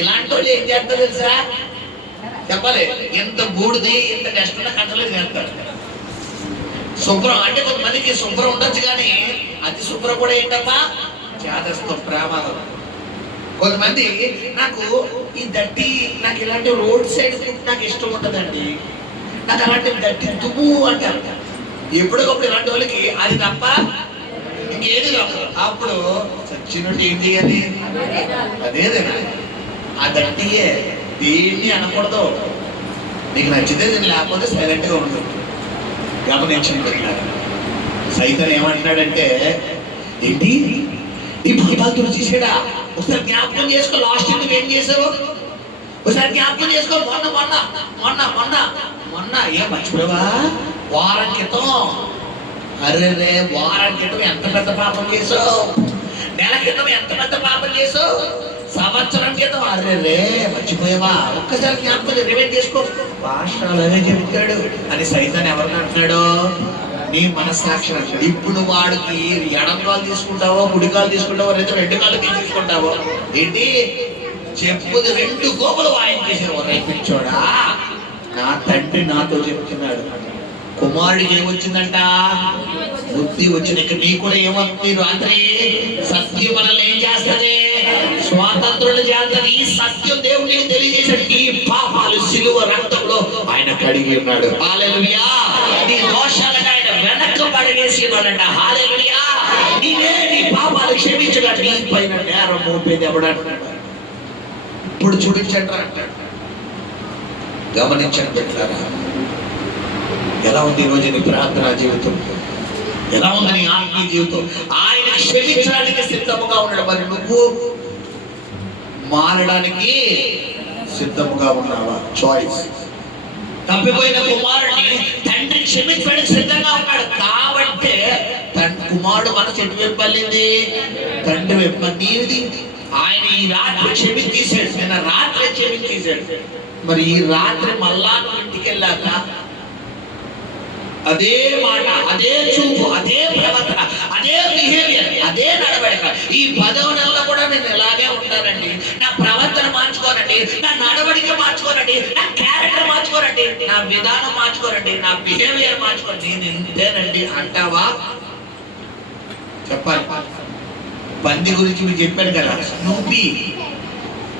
ఇలాంటి వాళ్ళు ఏం చేస్తారు తెలుసా? చెప్పాలి. ఎంత బూడిది, ఎంత డస్ట్ ఉన్న కంటలో చేస్తారు. శుభ్రం అంటే కొంతమందికి శుభ్రం ఉండొచ్చు, కానీ అతి శుభ్రం కూడా ఏంటమ్మా? చేదస్తం, ప్రమాదం. కొంతమంది నాకు ఈ దట్టి, నాకు ఇలాంటి రోడ్ సైడ్ ఫుడ్ నాకు ఇష్టం ఉంటుందండి, నాకు అలాంటి దట్టి తుమ్ము అంటారు. ఎప్పటికప్పుడు ఇలాంటి వాళ్ళకి అది తప్ప ఇంకేది కాదు. అప్పుడు సచ్చినట్టు ఏం చేయాలి? అదేదేనా ఆ దట్టియే, దేన్ని అనకూడదు. నీకు నచ్చితే దీన్ని, లేకపోతే సైలెంట్గా ఉండదు. గమనించండి, సైతం ఏమంటున్నాడంటే, ఏంటి నీ పాపాలు తుడిచేసాడా? ఒకసారి జ్ఞాపకం చేసుకో. లాస్ట్ నువ్వేం చేసావు? ఒకసారి జ్ఞాపకం చేసుకో. మొన్న మొన్న మొన్న మొన్న మొన్న ఏం మర్చిపోయావా? వారం క్రితం, అరే వారం క్రితం ఎంత పెద్ద పాపం చేసావు, నెల క్రితం ఎంత పెద్ద పాపం చేసావు, సంవత్సరం క్రితం అరే మర్చిపోయావా? ఒక్కసారి జ్ఞాపకం రివైండ్ చేసుకో. భాష అలాగే చెబుతాడు అని సైతాన్ని ఎవరిని అంటున్నాడు? నీ మనస్సాక్షి అంటాడు. ఇప్పుడు వాడికి ఎడం కాలు తీసుకుంటావో, కుడి కాలు తీసుకుంటావో, లేదా 2 కాళ్ళకి తీసుకుంటావో ఏంటి? చెప్పుది 2 గోపులు వాయించేసావు. రేపించోడా, నా తండ్రి నాతో చెప్తున్నాడు, కుమారుడికి ఏమొచ్చిందంట? బుద్ధి వచ్చింది. ఇక్కడ నీకు కూడా ఏమవుతుంది? రాత్రి సత్యం మనల్ని ఏం చేస్తుంది? స్వాతంత్రులు చేస్తుంది. ఈ సత్యం దేవుడికి తెలియజేసాడు. ఈ పాపాలు సిలువ రక్తంలో ఆయన కడిగి ఉన్నాడు. హల్లెలూయా. నీ దోషాలను ఆయన వెనక్కి పడవేసి ఉన్నాడంట. హల్లెలూయా. నీవే నీ పాపాలు క్షమించగా నీ పైన నేరం మోపేది ఎవడంటున్నాడు? ఇప్పుడు చూడించండి అంటాడు. గమనించండి పెట్టారా? ఎలా ఉంది ఈరోజు నీ ప్రార్థనా జీవితం? ఎలా ఉంది నీ ఆత్మీయ జీవితం? ఆయన క్షమించడానికి సిద్ధముగా ఉన్నాడు. మరి నువ్వు మారడానికి సిద్ధముగా ఉన్నావా? చాయిస్. తప్పిపోయిన కుమారుడిని తండ్రి క్షమించడానికి సిద్ధంగా ఉన్నాడు. కాబట్టి కుమారుడు మనసు ఎటువైపు వెళ్ళింది? తండ్రి వైపు. నీది ఆయన ఈ రాత్రి క్షమించేశాడు, నిన్న రాత్రి క్షమించేశాడు. మరి ఈ రాత్రి మళ్ళా నువ్వు ఇంటికి వెళ్ళాక అదే మాట, అదే చూపు, అదే ప్రవర్తన, అదే బిహేవియర్, అదే నడవడిక. ఈ 10వ నెలలో కూడా నేను ఇలాగే ఉంటానండి, నా ప్రవర్తన మార్చుకోనండి, నా నడవడిక మార్చుకోనండి, నా క్యారెక్టర్ మార్చుకోనండి, నా విధానం మార్చుకోనండి, నా బిహేవియర్ మార్చుకోనండి, నేను ఇంతేనండి అంటావా? చెప్పాలి. పంది గురించి మీరు చెప్పాను కదా, స్నూపీ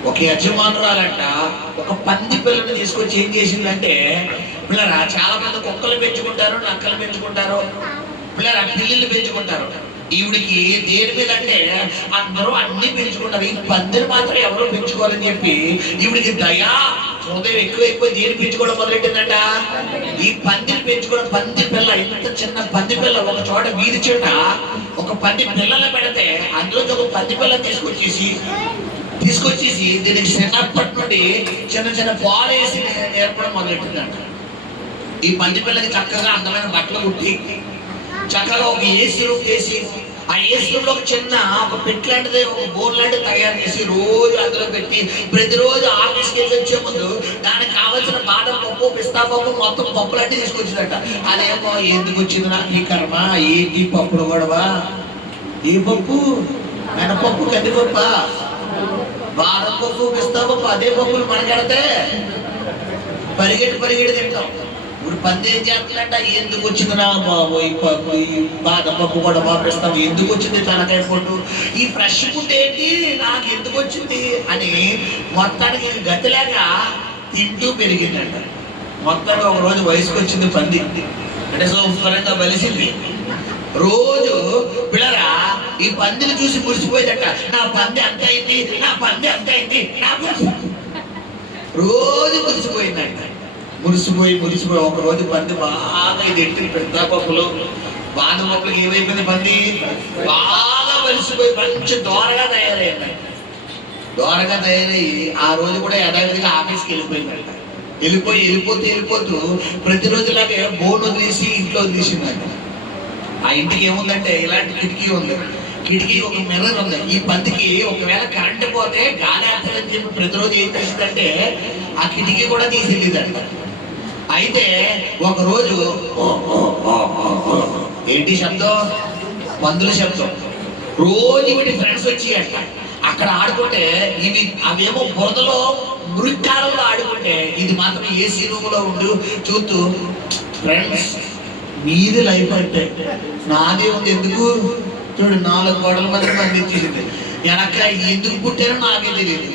ఒక యజమానురాలంట ఒక పంది పిల్లని తీసుకొచ్చి ఏం చేసిందంటే, పిల్లరా చాలా మంది కుక్కలు పెంచుకుంటారు, నక్కలు పెంచుకుంటారు, పిల్లరా పిల్లిళ్ళు పెంచుకుంటారు. ఈవిడికి దేని మీద అంటే అందరూ అన్ని పెంచుకుంటారు, ఈ పందిని మాత్రం ఎవరో పెంచుకోవాలని చెప్పి ఈవిడికి దయా హృదయం ఎక్కువ దేని పెంచుకోవడం మొదలెట్టిందంట, ఈ పందిని పెంచుకోవడం. పంది పిల్ల, ఇంత చిన్న పంది పిల్ల ఒక చోట వీధి చోట ఒక పంది పిల్లలు పెడితే అందులోకి ఒక పంది పిల్ల తీసుకొచ్చేసి దీనికి చిన్నప్పటి నుండి చిన్న పాలు వేసి నేర్పడం మొదలెట్టిందంట. ఈ పంది పిల్లకి చక్కగా అందమైన బట్టలు కుట్టి చక్కగా ఒక ఏసీ రూమ్ చేసి ఆ ఏసీ రూమ్ లో ఒక పెట్టి లాంటిది, ఒక బోర్ లాంటిది తయారు చేసి రోజు అందులో పెట్టి ప్రతిరోజు ఆఫీస్కి వెళ్ళి వచ్చే ముందు దానికి కావాల్సిన బాదం పప్పు, పిస్తా పప్పు, మొత్తం పప్పు లాంటివి తీసుకొచ్చిందట. అదేమో ఎందుకు వచ్చింది నాకు ఈ కర్మ, ఏంటి పప్పులు గొడవ, ఏ పప్పు, మినపప్పు, కందిపప్ప, బాదం పప్పు, పిస్తా పప్పు, అదే పప్పులు మనకెడితే పరిగెట్టి తింటాం. ఇప్పుడు పంది ఏం చేస్తుందంట, ఎందుకు వచ్చింది నా బాబు ఈ పప్పు, ఈ బాదం పప్పు కూడా పంపిస్తాం, ఎందుకు వచ్చింది తలకాయ పొట్టు, ఈ ఫ్రెష్ ఫుడ్ ఏంటి నాకు ఎందుకు వచ్చింది అని మొత్తానికి గతి లేక తింటూ పెరిగిందంట. మొత్తానికి ఒక రోజు వయసుకు వచ్చింది పంది, అంటే శుభ్రంగా బలిసింది. రోజు పిల్లరా ఈ పందిని చూసి మురిసిపోయిందట, నా పంది అంత అయింది, నా పంది అంత అయింది, రోజు మురిసిపోయిందంట. మురిసిపోయి ఒక రోజు పంది బాగా ఇది ఎట్టి పెడతా పప్పులు, బాదం పప్పులకి ఏమైపోయింది, పంది బాగా మలిసిపోయి మంచి దోరగా తయారయ్యిందంట. దోరగా తయారయ్యి ఆ రోజు కూడా యథావిధిగా ఆఫీస్కి వెళ్ళిపోయిందంట. వెళ్ళిపోతూ ప్రతిరోజులాగే బోర్డు వదిలేసి ఇంట్లో వదిలేసిందంట. ఆ ఇంటికి ఏముందంటే ఇలాంటి కిటికీ ఉంది, కిటికీ ఒక మిర్రర్ ఉంది. ఈ పందికి ఒకవేళ కరెంటు పోతే గాలి వేస్తుందని చెప్పి ప్రతిరోజు ఏం చేసిందంటే ఆ కిటికీ కూడా తీసేదంట. అయితే ఒకరోజు ఏంటి శబ్దం, పందుల శబ్దం. రోజు వీటి ఫ్రెండ్స్ వచ్చి అంట అక్కడ ఆడుకుంటే అవేమో బురదలో మురికాలంలో ఆడుకుంటే ఇది మాత్రం ఏసీ రూమ్ లో ఉండు చూస్తూ, ఫ్రెండ్స్ మీది లైఫ్ అంటే నాదే ఉంది, ఎందుకు చూడు 4 గోడల మధ్య పంపించేసింది. వెనక ఎందుకు పుట్టారో నాకే తెలియదు,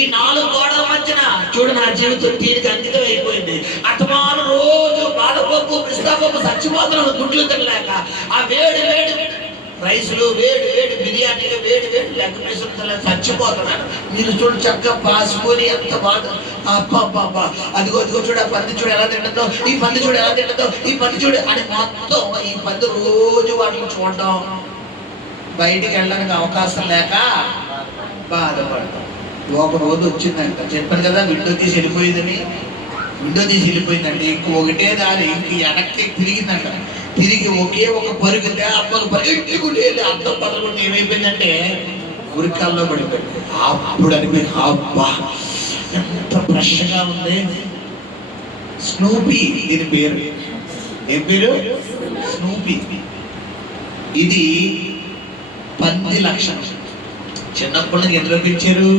ఈ 4 గోడల మధ్యన చూడు నా జీవితం దీనికి అంకితం అయిపోయింది. అతమాను రోజు బాదపప్పు, పిస్తాపప్పు చచ్చిపోతున్నాను గుడ్లు తినలేక. ఆ వేడి రైసులు, వేడి బిర్యానీలు, వేడి లెగ్ పీసులు తినలేక చచ్చిపోతున్నాను. మీరు చూడు చక్కగా పాసుకొని ఎంత బాధ. అబ్బా అదిగో చూడు ఆ పంది చూడు ఎలా తింటుందో, ఈ పంది చూడు ఎలా తింటుందో, ఈ పంది చూడు అని మొత్తం ఈ పంది రోజు వాటిని చూడడం, బయటికి వెళ్ళడానికి అవకాశం లేక బాధపడతాం. ఒక రోజు వచ్చిందంట, చెప్పాను కదా విండో తీసి వెళ్ళిపోయిందంటే ఒకటే దారి వెనక్కి తిరిగిందంట. తిరిగి ఒకే ఒక పరుగు అమ్మకు పరిగెట్టుకుంటే అర్థం పదకొండు ఏమైపోయిందంటే ఉరికాల్లో పడిపోయింది. అప్పుడు అనిపోయింది, అబ్బా ఎంత ఫ్రెష్గా ఉంది. స్నూపీ దీని పేరు, ఏం పేరు, స్నూపీ. ఇది పంది లక్షణం. చిన్నప్పటి నుంచి ఎందులో పెంచారు,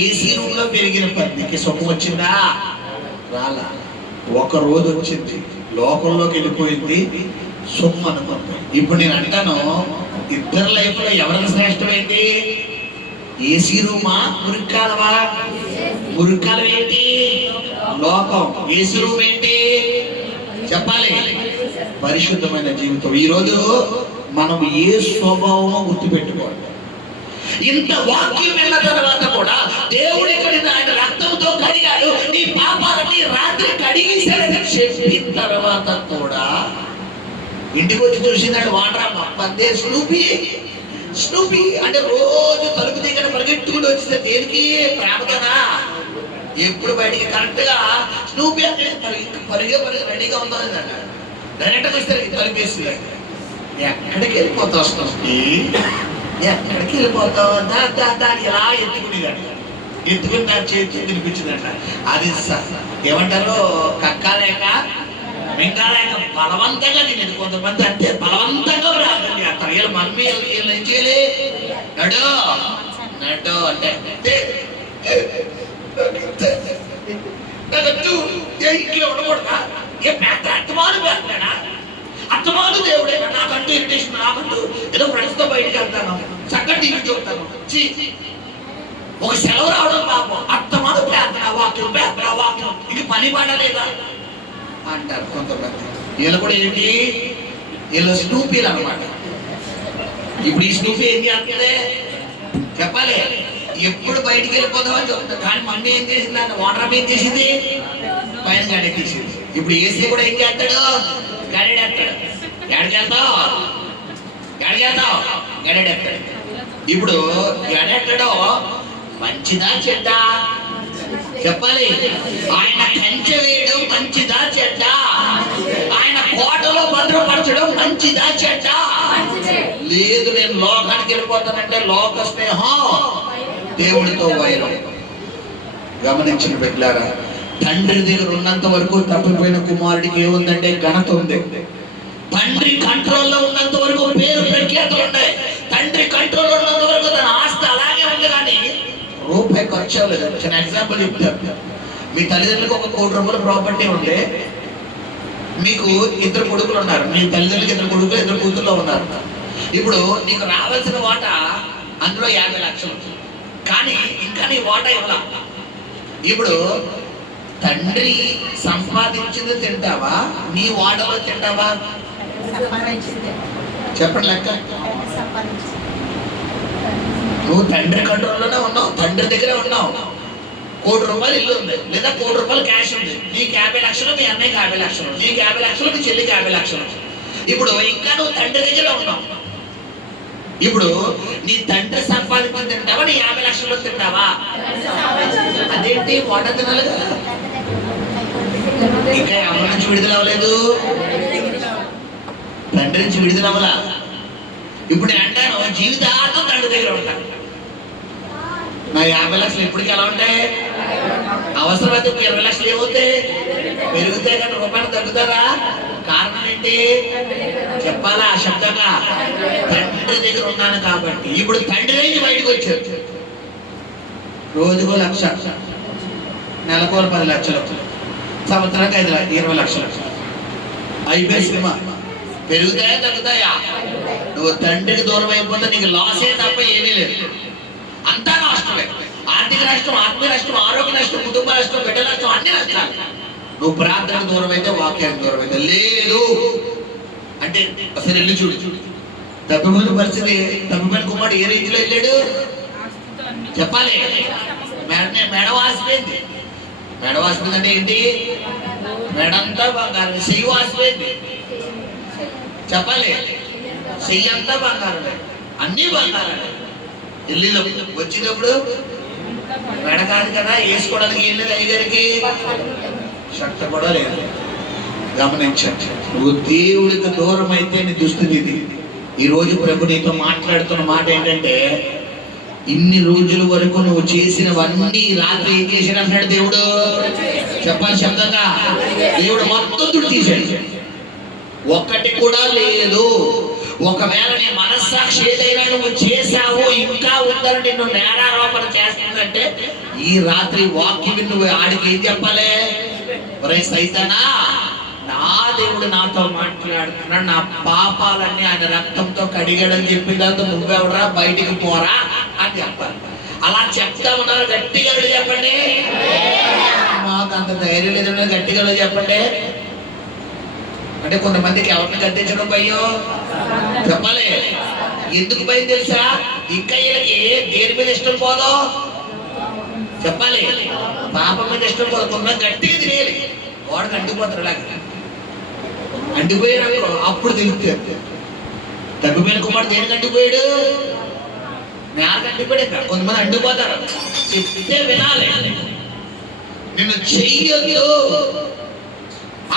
ఏసీ రూమ్ లో పెరిగిన పందికి సుఖం వచ్చిందా, రాలా. ఒక రోజు వచ్చింది, లోకంలోకి వెళ్ళిపోయింది, సుఖం అనుకుంది. ఇప్పుడు నేను అంటాను, ఇద్దరు లైఫ్ లో ఎవరికి శ్రేష్టమైంది, ఏసీ రూమా మురికాలవా? మురికాలం ఏంటి, లోకం. ఏసీ రూమ్ ఏంటి చెప్పాలి, పరిశుద్ధమైన జీవితం. ఈరోజు మనం ఏ స్వభావమో గుర్తుపెట్టుకోవాలి. ఇంత వాక్యం వెళ్ళిన తర్వాత కూడా దేవుడు ఇక్కడ ఆయన రక్తంతో కడిగాడు, నీ పాపాలని రాత్రి కడిగేశాడని చెప్పిన తర్వాత కూడా ఇంటికి వచ్చి చూసిందంటే వాడరామ్మ పందే స్నూపీ అంటే రోజు తలుపు దగ్గర పరిగెట్టుకుంటూ వచ్చింది. దేనికి, ప్రేమతోనా? ఎప్పుడు బయటికి కరెక్ట్ గా స్నూపీ అంటే పరిగె రెడీగా ఉందని డైరెక్ట్గా వస్తే తలుపేసి ఎక్కడికి వెళ్ళిపోతావు స్నూపీ, ఎక్కడికి వెళ్ళిపోతావు, దాన్ని ఎలా ఎత్తుకుని దాని చేతి తినిపించిందంట. అది ఏమంటారు, కక్కాలేక మింగాలేక బలవంతంగా తినేది. కొంతమంది అంటే బలవంతంగా ప్రార్థన చేస్తారు. వీళ్ళు మమ్మీ వీళ్ళు ఏం చేయాలి, నడు అంటే ఇంట్లో ఉండకూడదా, ఏ పెద్ద అత్తమాను పెడతాడా, అత్తమాను దేవుడే. నాకంటూ ఇరిటేషన్, నాకంటూ ఏదో ఫ్రెండ్స్తో బయటికి వెళ్తాను, చక్కగా టీవీ చూస్తాను, ఒక సెలవు రావడం పాపం, అత్తమాను ప్రార్థన వాక్యం ఇక పని పడలేదా అంటారు కొంతమంది. వీళ్ళు కూడా ఏంటి, వీళ్ళు స్నూపీలు అనమాట. ఇప్పుడు ఈ స్నూపీ ఏం చేస్తుంది చెప్పాలి, ఎప్పుడు బయటికి వెళ్ళిపోదామని చెప్తాను. కానీ మమ్మీ ఏం చేసింది, దాన్ని వాటర్ ఏం చేసింది, పైన గడెక్కేసింది. ఇప్పుడు ఏసీ కూడా ఏం చేస్తాడు, గడెడేస్తాడు. గడకేస్తావు గడెడేస్తాడు. ఇప్పుడు గడెట్టడం మంచిదా చెడ్డా చెప్పాలి. ఆయన కంచె వేయడం మంచిదా చెడ్డా, ఆయన కోటలో భద్రపరచడం మంచిదా చెడ్డా. లేదు నేను లోకానికి వెళ్ళిపోతానంటే లోక స్నేహం దేవుడితో వైరం. గమనించిన బిడ్డలారా, తండ్రి దగ్గర ఉన్నంత వరకు తప్పిపోయిన కుమారుడికి ఏముందంటే ఘనత ఉంది. తండ్రి కంట్రోల్లో ఉన్నంత వరకు పేరు ప్రఖ్యాతులు ఉన్నాయి. తండ్రి కంట్రోల్లో ఉన్నంత వరకు తన ఆస్తి అలాగే ఉంది, కానీ రూపాయి ఖర్చు అవ్వలేదు. చిన్న ఎగ్జాంపుల్ చెప్తాను. మీ తల్లిదండ్రులకు 1 కోటి రూపాయల ప్రాపర్టీ ఉంటే, మీకు 2 కొడుకులు ఉన్నారు. మీ తల్లిదండ్రులకు 2 కొడుకులు 2 కూతుర్లో ఉన్నారు. ఇప్పుడు నీకు రావాల్సిన వాటా అందులో 50 లక్షలు, కానీ ఇంకా నీ వాటా ఇవ్వాల. ఇప్పుడు తండ్రి సంపాదించింది తింటావా, నీ వాటలో తింటావా? చెప్పండి లెక్క. నువ్వు తండ్రి కంట్రోల్లోనే ఉన్నావు, తండ్రి దగ్గరే ఉన్నావు. 1 కోటి రూపాయలు ఇల్లు ఉంది, లేదా 1 కోటి రూపాయలు క్యాష్ ఉంది. నీకు 50 లక్షలు, మీ అన్నయ్యకి 50 లక్షలు, నీకు 50 లక్షలు, మీ చెల్లికి 50 లక్షలు. ఇప్పుడు ఇంకా నువ్వు తండ్రి దగ్గరే ఉన్నావు. ఇప్పుడు నీ తండ్రి సంపాదించి తింటావా, నీ 50 లక్షల్లో తింటావా? అదేంటి వాట తినాలి కదా. ఇంకా అమ్మ నుంచి విడుదల అవ్వలేదు, తండ్రి నుంచి విడుదల అవ్వలా. ఇప్పుడు నేను అంటాను, జీవితాంతం తండ్రి దగ్గర ఉంటాను. నా 50 లక్షలు ఎప్పటికీ ఎలా ఉంటాయి? అవసరమైతే 20 లక్షలు ఏమవుతాయి, పెరుగుతాయి, కానీ రూపాయలు తగ్గుతారా? కారణం ఏంటి చెప్పాలా శబ్దంగా? తండ్రి దగ్గర ఉన్నాను కాబట్టి. ఇప్పుడు తండ్రి నుంచి బయటకు వచ్చారు. రోజుకో 1 లక్ష, నెలకో 10 లక్షలు, సంవత్సరానికి 20 లక్షలు. అయిపోయి సినిమా. పెరుగుతాయా తగ్గుతాయా? నువ్వు తండ్రికి దూరం అయిపోతే నీకు లాసే తప్ప ఏమీ లేదు, అంతా నష్టమే. ఆర్థిక నష్టం, ఆత్మీయ నష్టం, ఆరోగ్య నష్టం, కుటుంబ నష్టం, బిడ్డ నష్టం, అన్ని నష్టాలు. నువ్వు ప్రార్థనకు దూరం అయితే, వాక్యానికి దూరం అయితే. లేదు అంటే అసలు వెళ్ళి చూడు. తప్పిపోయిన పరిస్థితి, తప్పిపోయిన కుమారుడు ఏ రీతిలో వెళ్ళాడు చెప్పాలి. మెడవాసిపోయింది. మెడవాసిపోయింది అంటే ఏంటి? మెడంతా బంగారం, చెయ్యి వాసిపోయింది చెప్పాలి. చెయ్యి అంతా బంగారమే, అన్ని బంగారమే. ఢిల్లీలో వచ్చినప్పుడు మెడ కాదు కదా, వేసుకోవడానికి ఏం లేదు, అయ్యగారికి శక్తి కూడా లేదు. గమనించండి, నువ్వు దేవుడికి దూరం అయితే నీ దుస్థితి ఇది. ఈ రోజు ప్రభు నీతో మాట్లాడుతున్న మాట ఏంటంటే, ఇన్ని రోజుల వరకు నువ్వు చేసినవన్నీ రాత్రి ఏం చేసిన అంటాడు దేవుడు. చెప్పాలి శబ్దంగా, దేవుడు మొత్తం తుడి తీసాడు, ఒక్కటి కూడా లేదు. ఒకవేళ నీ మనస్సాక్షి ఏదైనా నువ్వు చేశావు ఇంకా ఉందని నిన్ను నేరారోపణ చేస్తుందంటే, ఈ రాత్రి వాక్యం నువ్వు ఆడికి ఏం చెప్పాలి? ఒరే సైతానా, నా దేవుడు నాతో మాట్లాడుతున్నాడు, నా పాపాలన్నీ ఆయన రక్తంతో కడిగాడని చెప్పిన తర్వాత నువ్వెవరా, బయటికి పోరా అని చెప్పాలి. అలా చెప్తా ఉన్నారు. గట్టిగా చెప్పండి. మాకు అంత ధైర్యం లేదన్నా గట్టిగా చెప్పండి. అంటే కొంతమందికి ఎవరిని గద్దించడం భయం చెప్పాలి. ఎందుకు భయం తెలుసా? ఇంకా వీళ్ళకి దేని మీద ఇష్టం పోదో చెప్పాలి, పాపం మీద ఇష్టం పోదకుండా గట్టిగా తినేయాలి. వాడికి అంటిపోతారు, అలాగే అంటిపోయాడు అప్పుడు తెలుస్తుంది. తగ్గిపోయిన కుమారుడు దేనికి అంటిపోయాడు? నేలకు అంటిపోయాడు. కొంతమంది అంటిపోతారు, చెప్తే వినాలి. నిన్ను చెయ్యొద్దు,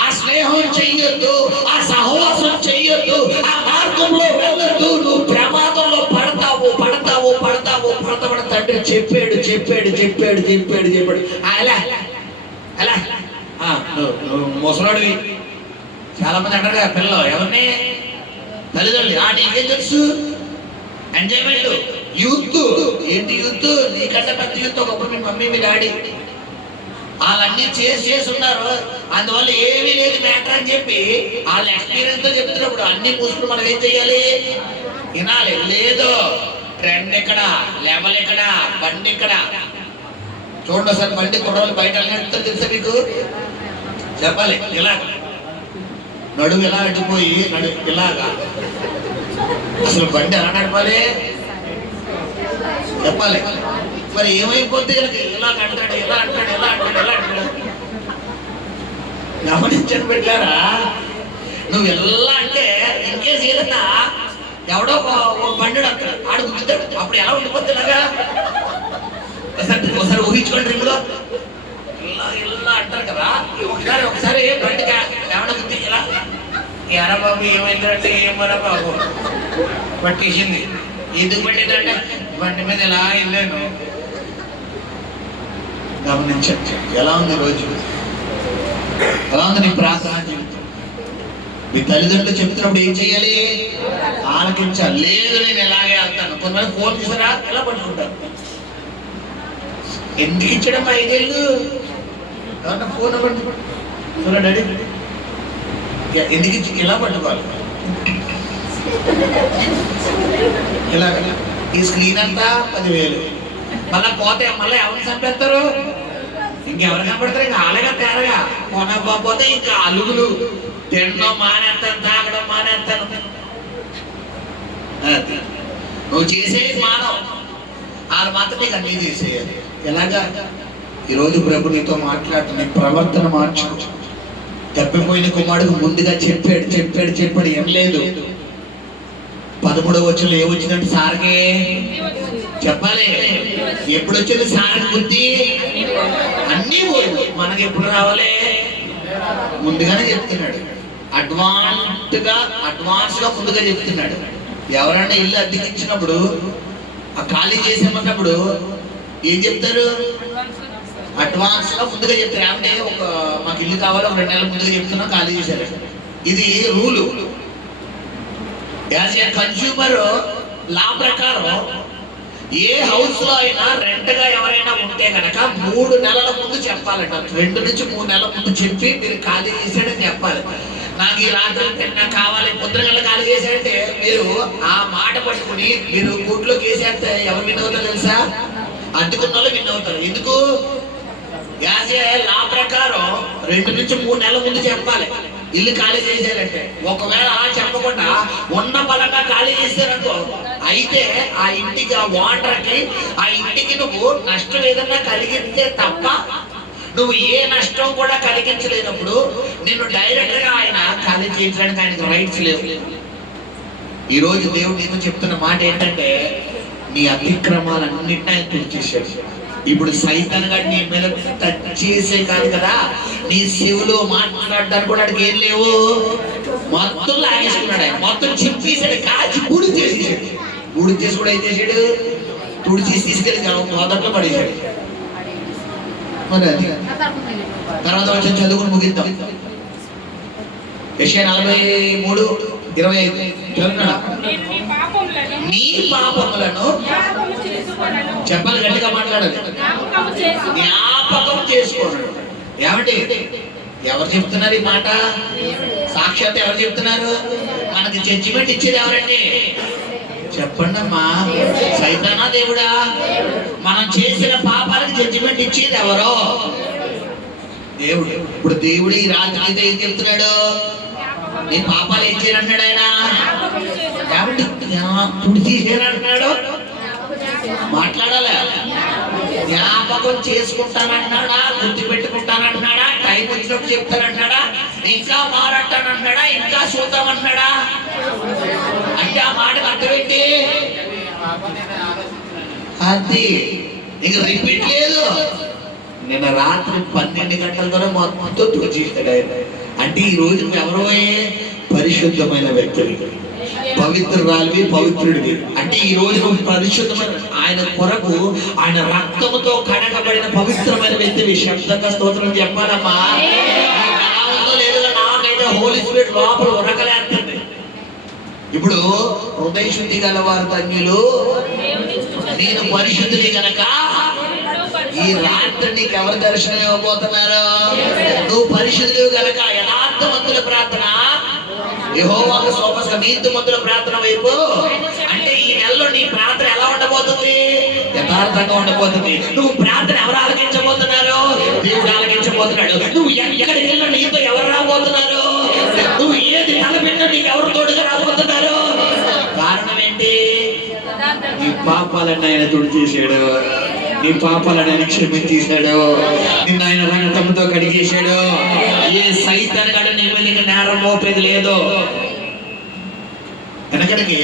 ఆ స్నేహం చెయ్యొద్దు, ఆ సహవాసం చెయ్యొద్దు, ఆ మార్గంలో వెళ్ళొద్దు, నువ్వు ప్రమాదంలో పడతావు పడతావు పడతావు పడతావు. తండ్రి చెప్పాడు చెప్పాడు చెప్పాడు చెప్పాడు చెప్పాడు. అలా అలా ముసలాడివి. చాలా మంది అంటారు కదా పిల్లలు, ఎవరిని తల్లిదండ్రులు, నీకేం తెలుసు ఎంజాయ్మెంట్, యూత్. ఏంటి యూత్? నీకంటే పెద్ద యూత్ ఒకప్పుడు మీ మమ్మీ మీ డాడీ వాళ్ళన్నీ చేసి ఉన్నారు, అందువల్ల ఏమీ లేదు మ్యాటర్ అని చెప్పి వాళ్ళ ఎక్స్పీరియన్స్ తో చెప్తున్నప్పుడు అన్ని మూసుకుని మనం ఏం చెయ్యాలి? వినాలి. లేదు, ట్రెండ్ ఎక్కడ, లెవెల్ ఎక్కడ, బండి ఎక్కడ చూడండి. అసలు బండి కుర్రోళ్ళు బయట నడుపుతారు తెలుసా మీకు? చెప్పాలి. ఇలా నడుము ఎలా అడ్డిపోయి ఇలాగా అసలు బండి ఎలా నడపాలి చెప్పాలి. మరి ఏమైపోతే ఇలా అంటాడు, ఇలా అంటాడు, ఇలా అంటాడు, ఇలా అంటాడు. గమనించని పెట్టారా? నువ్వు ఎలా అంటే ఇంకేస్ ఏదన్నా ఎవడో బండి అంటాడు, ఆడు గుర్తాడు, అప్పుడు ఎలా ఉండిపోతుంది ఇలాగా? ఒకసారి ఊహించుకోండి. ఇందులో ఇలా ఇలా అంటారు కదా. ఒకసారి బండికి ఎవడ గుర్తి ఇలా ఎరా బాబు ఏమైందంటే ఏమరా బాబు పట్టేసింది. ఎందుకు పట్టిందంటే బండి మీద ఎలా వెళ్ళాను. గమనించండి ఎలా ఉంది రోజు, ఎలా ఉంది నీ ప్రార్థన జీవితం. మీ తల్లిదండ్రులు చెప్తున్నప్పుడు ఏం చెయ్యాలి? ఆలకించాలి. లేదు నేను ఎలాగే వెళ్తాను. కొంతమంది ఫోన్ చూసారా ఎలా పట్టుకుంటారు. ఎందుకు ఇచ్చడం 5 ఏళ్ళు? ఎవరన్నా ఫోన్ పట్టుకుంటా డాడీ ఎందుకు ఇచ్చి ఇలా పట్టుకోవాలి? ఇలా ఈ స్క్రీన్ అంతా 10,000. మళ్ళా పోతే మళ్ళీ ఎవరిని చంపేస్తారు? ఇంకెవరు కనపడతారు? ఇంకా ఆలగా తేరగా కొనకపోతే ఇంకా అలుగులు. తినడం మానేస్తాను, తాగడం మానేస్తాను. నువ్వు చేసేది మానవు, వాళ్ళు మాత్రం నీకు అన్నీ చేసేయాలి. ఎలాగా? ఈరోజు ప్రభు నీతో మాట్లాడుతూ నీ ప్రవర్తన మార్చు. తప్పిపోయిన కుమారుడు ముందుగా చెప్పాడు ఏం లేదు. 13వ వచనంలో ఏమొచ్చిందంటే సార్కే చెప్పాలి. ఎప్పుడు వచ్చింది సార్కి బుద్ధి? అన్నీ పోయింది. మనకి ఎప్పుడు రావాలి? ముందుగానే చెప్తున్నాడు. అడ్వాన్స్ గా ముందుగా చెప్తున్నాడు. ఎవరైనా ఇల్లు అద్దెకిచ్చినప్పుడు ఆ ఖాళీ చేసామన్నప్పుడు ఏం చెప్తారు? అడ్వాన్స్ గా ముందుగా చెప్తారు. ఏమంటే మాకు ఇల్లు కావాలి, 2 నెలల ముందుగా చెప్తున్నా ఖాళీ చేశారు. ఇది రూలు. యాజ్ ఏ కన్స్యూమర్ లా ప్రకారం ఏ హౌస్ లో అయినా రెంట్ గా ఎవరైనా ఉంటే కనుక 3 నెలల ముందు చెప్పాలంట. 2 నుంచి 3 నెలల ముందు చెప్పి మీరు ఖాళీ చేశాడని చెప్పాలి. నాకు ఈ రాత్రి పెట్టినా కావాలి, పొద్దున ఖాళీ చేశాడంటే మీరు ఆ మాట పట్టుకుని మీరు కోర్టులోకి వేసేస్తే ఎవరు విన్ అవుతారో తెలుసా? అడ్డుకున్న వాళ్ళు విన్ అవుతారు. ఎందుకు? యాజ్ ఏ లా ప్రకారం 2 నుంచి 3 నెలల ముందు చెప్పాలి ఇల్లు ఖాళీ చేశారంటే. ఒకవేళ అలా చెప్పకుండా ఉన్న బలంగా ఖాళీ చేశారనుకో, అయితే ఆ ఇంటికి, ఆ ఓనర్కి, ఆ ఇంటికి నువ్వు నష్టం ఏదన్నా కలిగితే తప్ప నువ్వు ఏ నష్టం కూడా కలిగించలేనప్పుడు నిన్ను డైరెక్ట్ గా ఆయన ఖాళీ చేయించడానికి ఆయనకు రైట్స్ లేవు. ఈ రోజు దేవుడు నీకు చెప్తున్న మాట ఏంటంటే నీ అతిక్రమాలన్నింటినీ ఆయన తుడిచేశాడు. ఇప్పుడు సైతాన్ గారు నీ మీద టచ్ చేసే కాదు కదా, నీ శివులో మాట్లాడడానికి కూడా అడిగి ఏం లేవు. మొత్తం లాగేసుకున్నాడు ఆయన. మొత్తం చింపేశాడు, కాచి బూడి చేసేసాడు. బూడి చేసి కూడా ఏం చేశాడు? తుడిచేసి తీసుకెళ్ళి మొదట్లో పడేశాడు. మరి అది తర్వాత వచ్చి చదువుకుని ముగిద్దాం. యెషయా 43:25 చదువుకున్నాడా? నీ పాపములను చెప్పాలి, గట్టిగా మాట్లాడాలి. జ్ఞాపకం చేసుకోండి. ఏమంటే ఎవరు చెప్తున్నారు ఈ మాట? సాక్షాత్ ఎవరు చెప్తున్నారు? మనకి జడ్జిమెంట్ ఇచ్చేది ఎవరండి? చెప్పండి అమ్మా. సైతానా దేవుడా? మనం చేసిన పాపాలకు జడ్జిమెంట్ ఇచ్చేది ఎవరో? దేవుడు. ఇప్పుడు దేవుడు ఈ రాత్రి అయితే ఏం చెప్తున్నాడు? నీ పాపాలు ఏం చేయనంటున్నాడు ఆయన? కాబట్టి ఇప్పుడు తీసేనంటున్నాడు. మాట్లాడాలి. జ్ఞాపకం చేసుకుంటానంటున్నాడా? గుర్తు పెట్టుకుంటానంటున్నాడా? టైం వచ్చినప్పుడు చెప్తానంటున్నాడా? ఇంకా మారంటానంటున్నాడా? ఇంకా చూద్దామంటున్నాడా? అంటే ఆ మాటకు అర్థం ఏంటి? అది ఇక రిపీట్ లేదు. నిన్న రాత్రి 12 గంటలతోనే మొత్తం తుడిచేస్తాడు ఆయన. అంటే ఈ రోజు ఎవరో పరిశుద్ధమైన వ్యక్తులు, పవిత్రురాలివి, పవిత్రుడివి. అంటే ఈ రోజు పరిశుద్ధమైన ఆయన కొరకు ఆయన రక్తముతో కడగబడిన పవిత్రమైన వ్యక్తివి. శబ్దంగా స్తోత్రం చెప్పాలమ్మా. ఎలా ఉందో లేదో నాకైతే హోలీ స్పిరిట్ లోపల ఉరకలేస్తుంది. ఇప్పుడు హృదయ శుద్ధి గల వారు ధన్యులు, నేను పరిశుద్ధుని గనక. ఈ రాత్రి నీకు ఎవరు దర్శనం ఇవ్వబోతున్నారు? నువ్వు పరిశుద్ధులు గనక. యథార్థవంతుల ప్రార్థన యెహోవాకు శోభస్కరం. నీతిమంతుల ప్రార్థన వైపు. అంటే ఈ నెలలో నీ ప్రార్థన ఎలా ఉండబోతుంది? యథార్థంగా ఉండబోతుంది. నువ్వు ప్రార్థన ఎవరు ఆలకించబోతున్నారు? దేవుడు ఆలకించబోతున్నాడు. నువ్వు ఎక్కడికి వెళ్ళినా నీతో ఎవరు రాబోతున్నారు? నువ్వు ఏది తలపెట్టినా నీకు ఎవరు తోడుగా రాబోతున్నారు? కారణం ఏంటి? నీ పాపాలన్నీ ఆయన తుడిచేసాడు. నీ పాపాలను ఆయన క్షమించేశాడు, నిన్ను ఆయన రక్తంతో కడిగేశాడు. ఏ సైతాన్ గడ నీ మీద ఇంకా నేరం మోపేది లేదు. వెనకడికి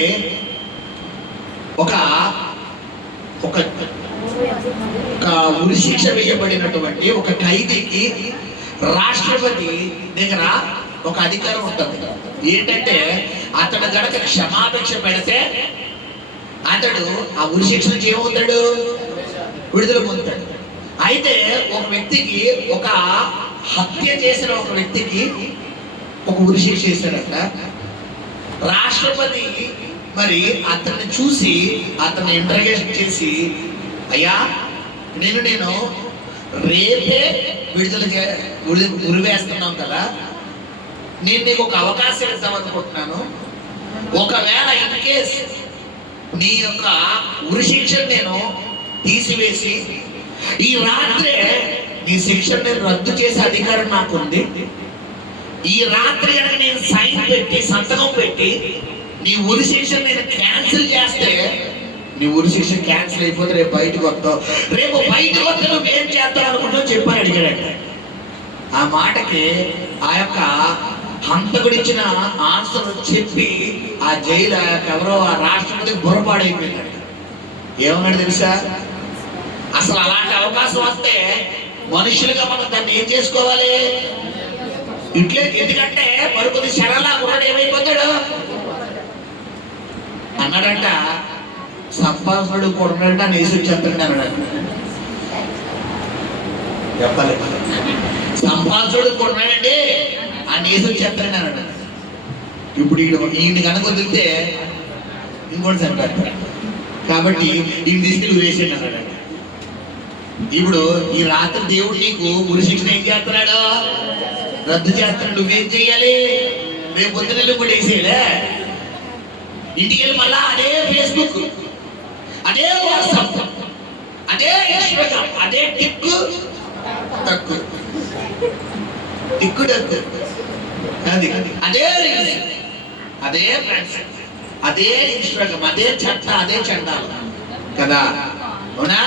ఒక ఒక ఉరిశిక్ష వేయబడినటువంటి ఒక ఖైదీకి రాష్ట్రపతి దగ్గర ఒక అధికారం ఉంటుంది. ఏంటంటే అతడు గనక క్షమాపేక్ష పెడితే అతడు ఆ ఉరిశిక్ష నుంచి ఏమవుతాడు, విడుదల పొందుతాడు. అయితే ఒక వ్యక్తికి, ఒక హత్య చేసిన ఒక వ్యక్తికి ఒక ఉరిశిక్ష చేశాడట. రాష్ట్రపతి మరి అతన్ని చూసి అతన్ని ఇంటర్గేషన్ చేసి, అయ్యా నేను రేపే ఉరివేస్తున్నాం కదా, నేను నీకు ఒక అవకాశం ఇద్దాం అనుకుంటున్నాను. ఒకవేళ ఇన్ కేస్ నీ యొక్క ఉరిశిక్షను నేను తీసివేసి ఈ రాత్రే నీ శిక్షను నేను రద్దు చేసే అధికారం నాకుంది. ఈ రాత్రి కనుక నేను సైన్ పెట్టి, సంతకం పెట్టి నీ ఉరిశిక్షను నేను క్యాన్సిల్ చేస్తే, నీ ఉరిశిక్ష క్యాన్సిల్ అయిపోతే రేపు బయటకు వస్తావు. రేపు బయటకు వస్తే నువ్వేం చేస్తావు అనుకుంటావు చెప్పని అడిగాడు. ఆ మాటకి ఆ యొక్క హంతకుడు ఇచ్చిన ఆన్సర్ చెప్పి ఆ జైలు ఎవరో ఆ రాష్ట్రపతి బుర్రపాడైపోయినాడు. ఏమన్నాడు తెలుసా, అసలు అలాంటి అవకాశం వస్తే మనుషులుగా మనం దాన్ని ఏం చేసుకోవాలి, ఇట్లే. ఎందుకంటే మరికొద్ది శరలా కూడా ఏమైపోతాడు అన్నాడంట. సంపాదకుడు కొన్నాడంట, నేసి చెప్తున్నాడు. చెప్పాలి, సంపాదకుడు కొన్నాడండి ఆ నేసి చెప్తున్నాడు. ఇప్పుడు ఈయన కనుక వదిలితే ఇంకోటి చంపాడు. కాబట్టి ఈయన తీసుకెళ్ళి ఉరేసాడు అన్నాడు. ఇప్పుడు ఈ రాత్రి దేవుడు నీకు ఉరిశిక్షణ ఏం చేస్తున్నాడు, రద్దు చేస్తున్నాడు. నువ్వేం చెయ్యాలి, రేపు పొద్దున కూడా వేసేయలే, ఇంటికి వెళ్ళి మళ్ళా అదే ఫేస్బుక్, అదే వాట్సాప్, అదే ఇన్స్టాగ్రామ్, అదే టిక్కు టక్కు, టిక్కు టక్కు, అది అదే రీల్స్, అదే ఫ్రెండ్స్, అదే ఇన్స్టాగ్రామ్, అదే చెత్త, అదే చండాలు కదా. అవునా?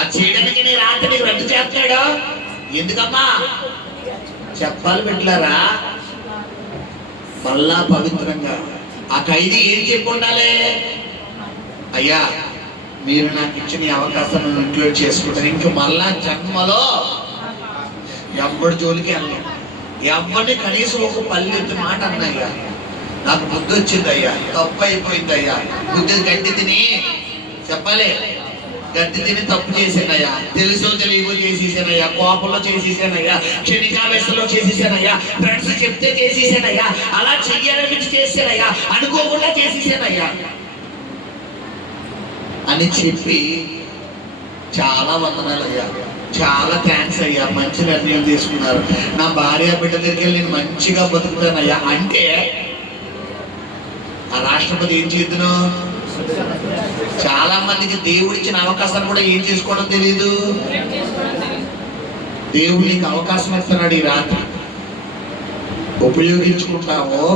అది చేయడానికి నీ రాత్రి రద్దు చేస్తాడు. ఎందుకమ్మా చెప్పాలి బిడ్డలారా, మళ్ళా పవిత్రంగా ఆ ఖైదీ ఏం చెప్పి ఉండాలి, అయ్యా మీరు నాకు ఇచ్చిన అవకాశం ఇంక్లూడ్ చేసుకుంటాను, ఇంక మళ్ళా జన్మలో ఎవ్వడి జోలికి వెళ్ళను, ఎవరిని కనీసం ఒక పల్లెత్తి మాట అన్నయ్యా, నాకు బుద్ధి వచ్చింది అయ్యా, తప్పు అయిపోయింది అయ్యా, బుద్ధి గడ్డి తిని చెప్పాలి, గడ్డి తిని తప్పు చేశానయ్యా, తెలుసో తెలియకో చేసేసానయ్యా, కోపంలో చేసేసానయ్యా, క్షణికావేశంలో చేసేసానయ్యా, ఫ్రెండ్స్ చెప్తే చేసేసానయ్యా, అలా చెయ్యాలనిపించి చేసానయ్యా, అనుకోకుండా చేసేసానయ్యా అని చెప్పి చాలా వందనాలయ్యా, చాలా థ్యాంక్స్ అయ్యా, మంచి నిర్ణయం తీసుకున్నారు, నా భార్య బిడ్డ దగ్గరికి వెళ్ళి నేను మంచిగా బతుకుతానయ్యా అంటే ఆ రాష్ట్రపతి ఏం చేద్దును. చాలా మందికి దేవుడు ఇచ్చిన అవకాశాన్ని కూడా ఏం చేసుకోవడం తెలియదు. దేవుడు నీకు అవకాశం ఇస్తున్నాడు, ఈ రాత్రి ఉపయోగించుకుంటావో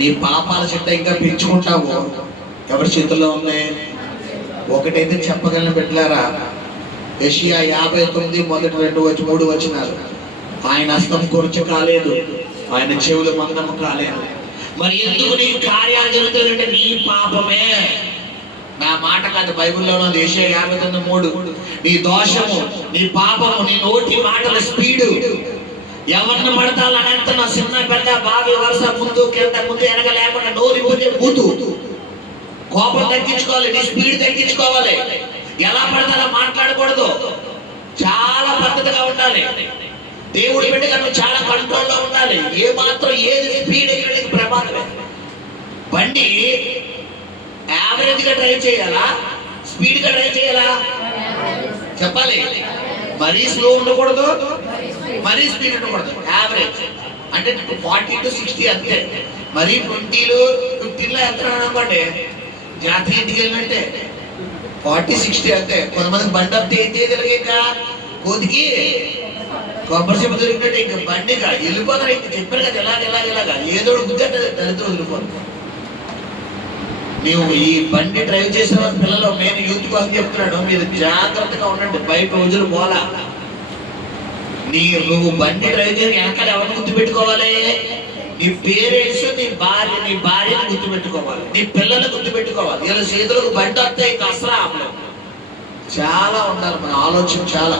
నీ పాపాల చెట్ట ఇంకా పెంచుకుంటావో ఎవరి చేతుల్లో ఉంది. ఒకటైతే చెప్పగలను బిడ్డలారా, యెషయా 59 మొదటి 2-3 వచనాలు, ఆయన హస్తం కొరచ కాలేదు, ఆయన చెవులు మందము కాలేదు. మరి ఎందుకు నీ కార్యాలు జరుగుతుందంటే నీ పాపమే. నా మాట కాదు, బైబిల్లో ఉన్నది. యెషయా 59:3, నీ దోషము, నీ పాపము, నీ నోటి మాటల స్పీడు, ఎవరిని పడతాలని అంటున్నా, చిన్న పెద్ద బావి వరుస ముందు కింద ముందు వెనక లేకుండా నోరిపోతే బూతు. కోపం తగ్గించుకోవాలి, నీ స్పీడ్ తగ్గించుకోవాలి, ఎలా పడతారో మాట్లాడకూడదు, చాలా పద్ధతిగా ఉండాలి. దేవుడి బిడ్డగా నువ్వు చాలా కంట్రోల్లో ఉండాలి. ఏ మాత్రం ఏది స్పీడ్ ఎక్కడికి ప్రమాదమే. బండి యావరేజ్ గా డ్రైవ్ చేయాలా, స్పీడ్ గా డ్రైవ్ చేయాలా చెప్పాలి. మరీ స్లో ఉండకూడదు, మరీ స్పీడ్ ఉండకూడదు, యావరేజ్ అంటే 40 to 60 అంతే. మరీ 20 15 ఎంత అనుకోండి, జాతర ఇంటికి వెళ్ళినట్టే 40-60 అంతే. కొంతమంది బండి అప్తే ఏం చేయగలిగే, ఇంకా కోతికి కొబ్బరి చెప్పు దొరికినట్టు ఇంకా బండిగా వెళ్ళిపోతారు. ఇంకా చెప్పారు కదా, ఎలాగ ఏదో బుద్ధి అంటే దళితులు వదిలిపోరు. నీవు ఈ బండి డ్రైవ్ చేసే పిల్లలు, నేను యూత్ కోసం చెప్తున్నాను, మీరు జాగ్రత్తగా ఉండండి. బయట రోజులు పోలా. నువ్వు బండి డ్రైవ్ చేసి వెనకాల ఎవరిని గుర్తు పెట్టుకోవాలి? నీ పేరెంట్స్, నీ భార్యని గుర్తు పెట్టుకోవాలి, నీ పిల్లల్ని గుర్తు పెట్టుకోవాలి. ఇలా చేతులకు బండి వస్తే ఇంకా అసలు చాలా ఉండాలి మన ఆలోచన. చాలా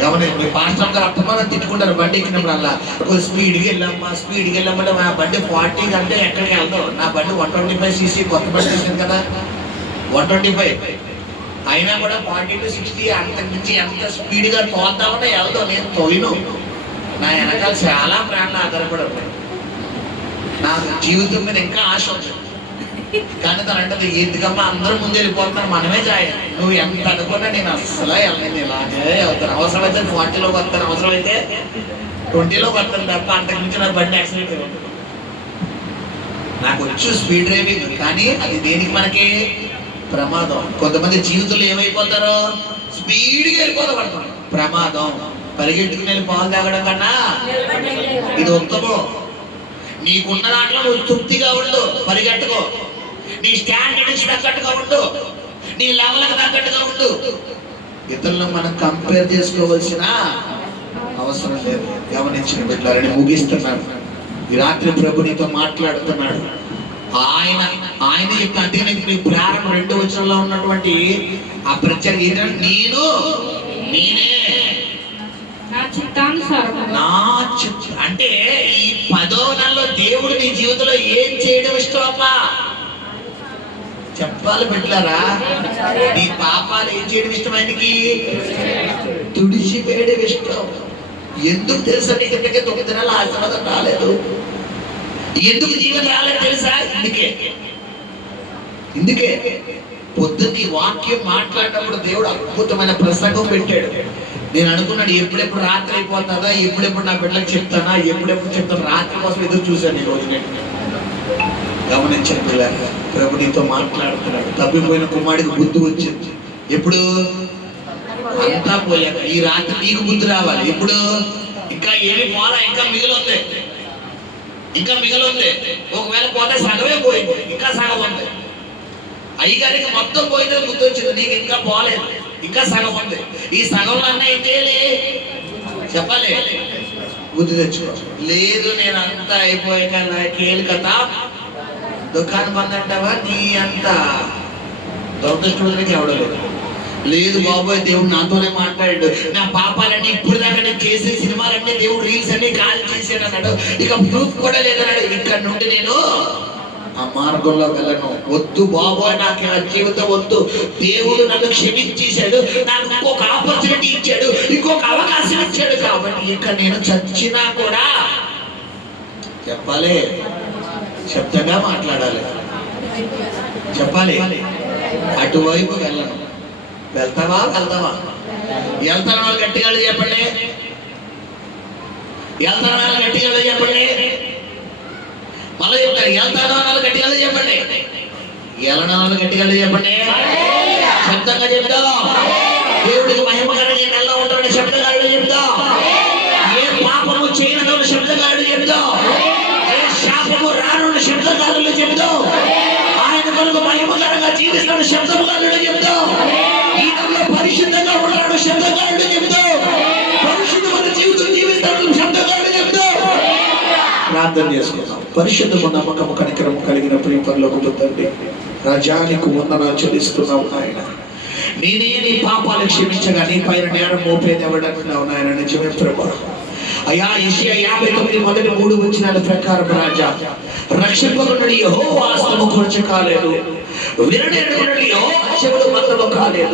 గమనించి మీ పాస్టర్ గారు అర్థమానం తిట్టుకుంటారు బండి ఎక్కినప్పుడల్లా. స్పీడ్కి వెళ్ళామంటే మా బండి 40 అంటే ఎక్కడికి వెళ్దాం. నా బండి 125 cc కొత్త బండి వేసింది కదా, 125. అయినా కూడా 40 to 60 అంతకు మించి ఎంత స్పీడ్గా తోద్దామని వెళ్దాం. నేను తోయిను. నా వెనకాల చాలా ప్రాణాలు ఆధారపడి ఉన్నాయి. నాకు జీవితం మీద ఇంకా ఆశ ఉంది. కానీ తను అంటే ఎందుకమ్మా అందరూ ముందు వెళ్ళిపోతున్నారు, మనమే జాయిన్. నువ్వు ఎంత అనుకున్నా నేను అస్సలు వెళ్ళలేదు. ఇలాగే వెళ్తాను. అవసరమైతే 40లోకి వస్తాను, అవసరమైతే 20లోకి వస్తాను తప్ప అంతకు మించి నా బండి యాక్సిడెంట్ అయ్యింది. నాకు వచ్చు స్పీడ్ డ్రైవింగ్, కానీ అది దేనికి మనకి ప్రమాదం. కొంతమంది జీవితంలో ఏమైపోతారో స్పీడ్గా వెళ్ళిపోతాం, ప్రమాదం. పరిగెట్టుకుని వెళ్ళి పాలు తాగడం కన్నా ఇది ఉత్తమం. నీకున్న దాంట్లో నువ్వు తృప్తిగా ఉండు, పరిగెట్టుకో. నీ స్టాండర్డ్స్ తగ్గట్టుగా ఉండు, నీ లెవెల్కి తగ్గట్టుగా ఉండు. ఇతరులను మనం కంపేర్ చేసుకోవాల్సిన అవసరం లేదు. గమనించిన బిడ్డలారని ముగిస్తున్నాడు. ఈ రాత్రి ప్రభు నీతో మాట్లాడుతున్నాడు. ఆయన యొక్క అంటే నీ ప్రారంభం 2వ వచనంలో ఉన్నటువంటి ఆ ప్రత్యేక నేనే అంటే ఈ 10వ నెలలో దేవుడు నీ జీవితంలో ఏం చేయడం ఇష్టం అమ్మా చెప్పాలి బిడ్డలారా. నీ పాపాలు ఏం చేయడం ఇష్టం? ఆయనకి తుడిచివేయడం ఇష్టం. ఎందుకు తెలుసా? నీకు 9 దినాలు ఆశీర్వాదం రాలేదు. ఎందుకు జీవన రాలేదు తెలుసా? ఇందుకే పొద్దున్న వాక్యం మాట్లాడినప్పుడు దేవుడు అద్భుతమైన ప్రసంగం పెట్టాడు. నేను అనుకున్నాడు ఎప్పుడెప్పుడు రాత్రి అయిపోతుందా, ఎప్పుడెప్పుడు నా బిడ్డలకు చెప్తానా, ఎప్పుడెప్పుడు చెప్తాను. రాత్రి కోసం ఎదురు చూశాను ఈ రోజు. నేను గమనించిన పిల్లలు ప్రభు నీతో మాట్లాడుతున్నాడు. తప్పిపోయిన కుమారుడికి బుద్ధి వచ్చింది. ఎప్పుడు? అంతా పోయాక. ఈ రాత్రి నీకు బుద్ధి రావాలి. ఎప్పుడు? ఇంకా ఏమి పోలా, ఇంకా మిగిలింది. ఒకవేళ పోతే సగమే పోయింది, ఇంకా సగం ఉంది. అయ్యగారికి మొత్తం పోయిందని బుద్ధి వచ్చింది, నీకు ఇంకా పోలేదు, ఇంకా సగం ఉంది. ఈ సగంలో అన్న ఏం చేయాలి చెప్పాలి? బుద్ధి తెచ్చుకో. లేదు నేను అంతా అయిపోయాక నాకేలు కదా దుకాణం బంద్ అంటావా? నీ అంత దురదృష్టం ఎవడలేదు. లేదు బాబోయ్, దేవుడు నాతోనే మాట్లాడాడు. నా పాపాలన్నీ ఇప్పుడు దాకా నేను చేసే సినిమాలన్నీ దేవుడు రీల్స్ అన్ని కాల్ చేసాడు అన్నాడు. ఇక ప్రూఫ్ కూడా లేదన్నాడు. ఇక్కడ నుండి నేను ఆ మార్గంలో వెళ్ళను. వద్దు బాబోయ్, నాకు ఆ జీవితం వద్దు. దేవుడు నన్ను క్షమించేశాడు, నాకు ఇంకొక ఆపర్చునిటీ ఇచ్చాడు, ఇంకొక అవకాశం ఇచ్చాడు. కాబట్టి ఇక నేను చచ్చినా కూడా చెప్పాలి, శబ్దంగా మాట్లాడాలి, చెప్పాలి. అటువైపు వెళ్ళను. వెళ్తావా? వెళ్తాను వాళ్ళు గట్టిగా చెప్పండి. వెళ్తాను వాళ్ళు గట్టిగా చెప్పండి. మళ్ళీ చెప్తారు వెళ్తాను వాళ్ళు గట్టిగా చెప్పండి. వెళ్ళడం వాళ్ళు గట్టిగా చెప్పండి. శబ్దంగా చెప్తాం. దేవుడికి మహిమకరంగా నెలలో ఉంటాడని శబ్దంగా చెప్తాం. ఏ పాపము చేయని శబ్దంగా చెప్తాం. ఏ శాపము రాను శబ్దకారులు చెప్తాం. ఆయన కొరకు మహిమకరంగా జీవిస్తాడు శబ్దకారులు చెప్తాం. ఈ నెలలో పరిశుద్ధంగా ఉన్నాడు శబ్దకారుడు చెప్తాం. పరిశుద్ధమైన జీవితం జీవిస్తాడు శబ్దకారుడు చెప్తాం. ప్రార్థన చేసుకుందాం. పరిశుద్ధము నమ్మకము కనికరము కలిగిన ప్రియ పరలోకపు తండ్రి, రాజానికి వందనాలు చెల్లిస్తున్నావు నాయన. నేనే నీ పాపాలు క్షమించగా నీ పైన నేరం మోపేది ఎవడనుకున్నావు నాయన. నిజమే ప్రభా. అయ్యా యెషయా 59:3 ప్రకారం రాజా, రక్షకుడు యెహోవా హస్తము కొంచెం కాలేదు, విననేరుడు యెహోవా చెవులు మందము కాలేదు.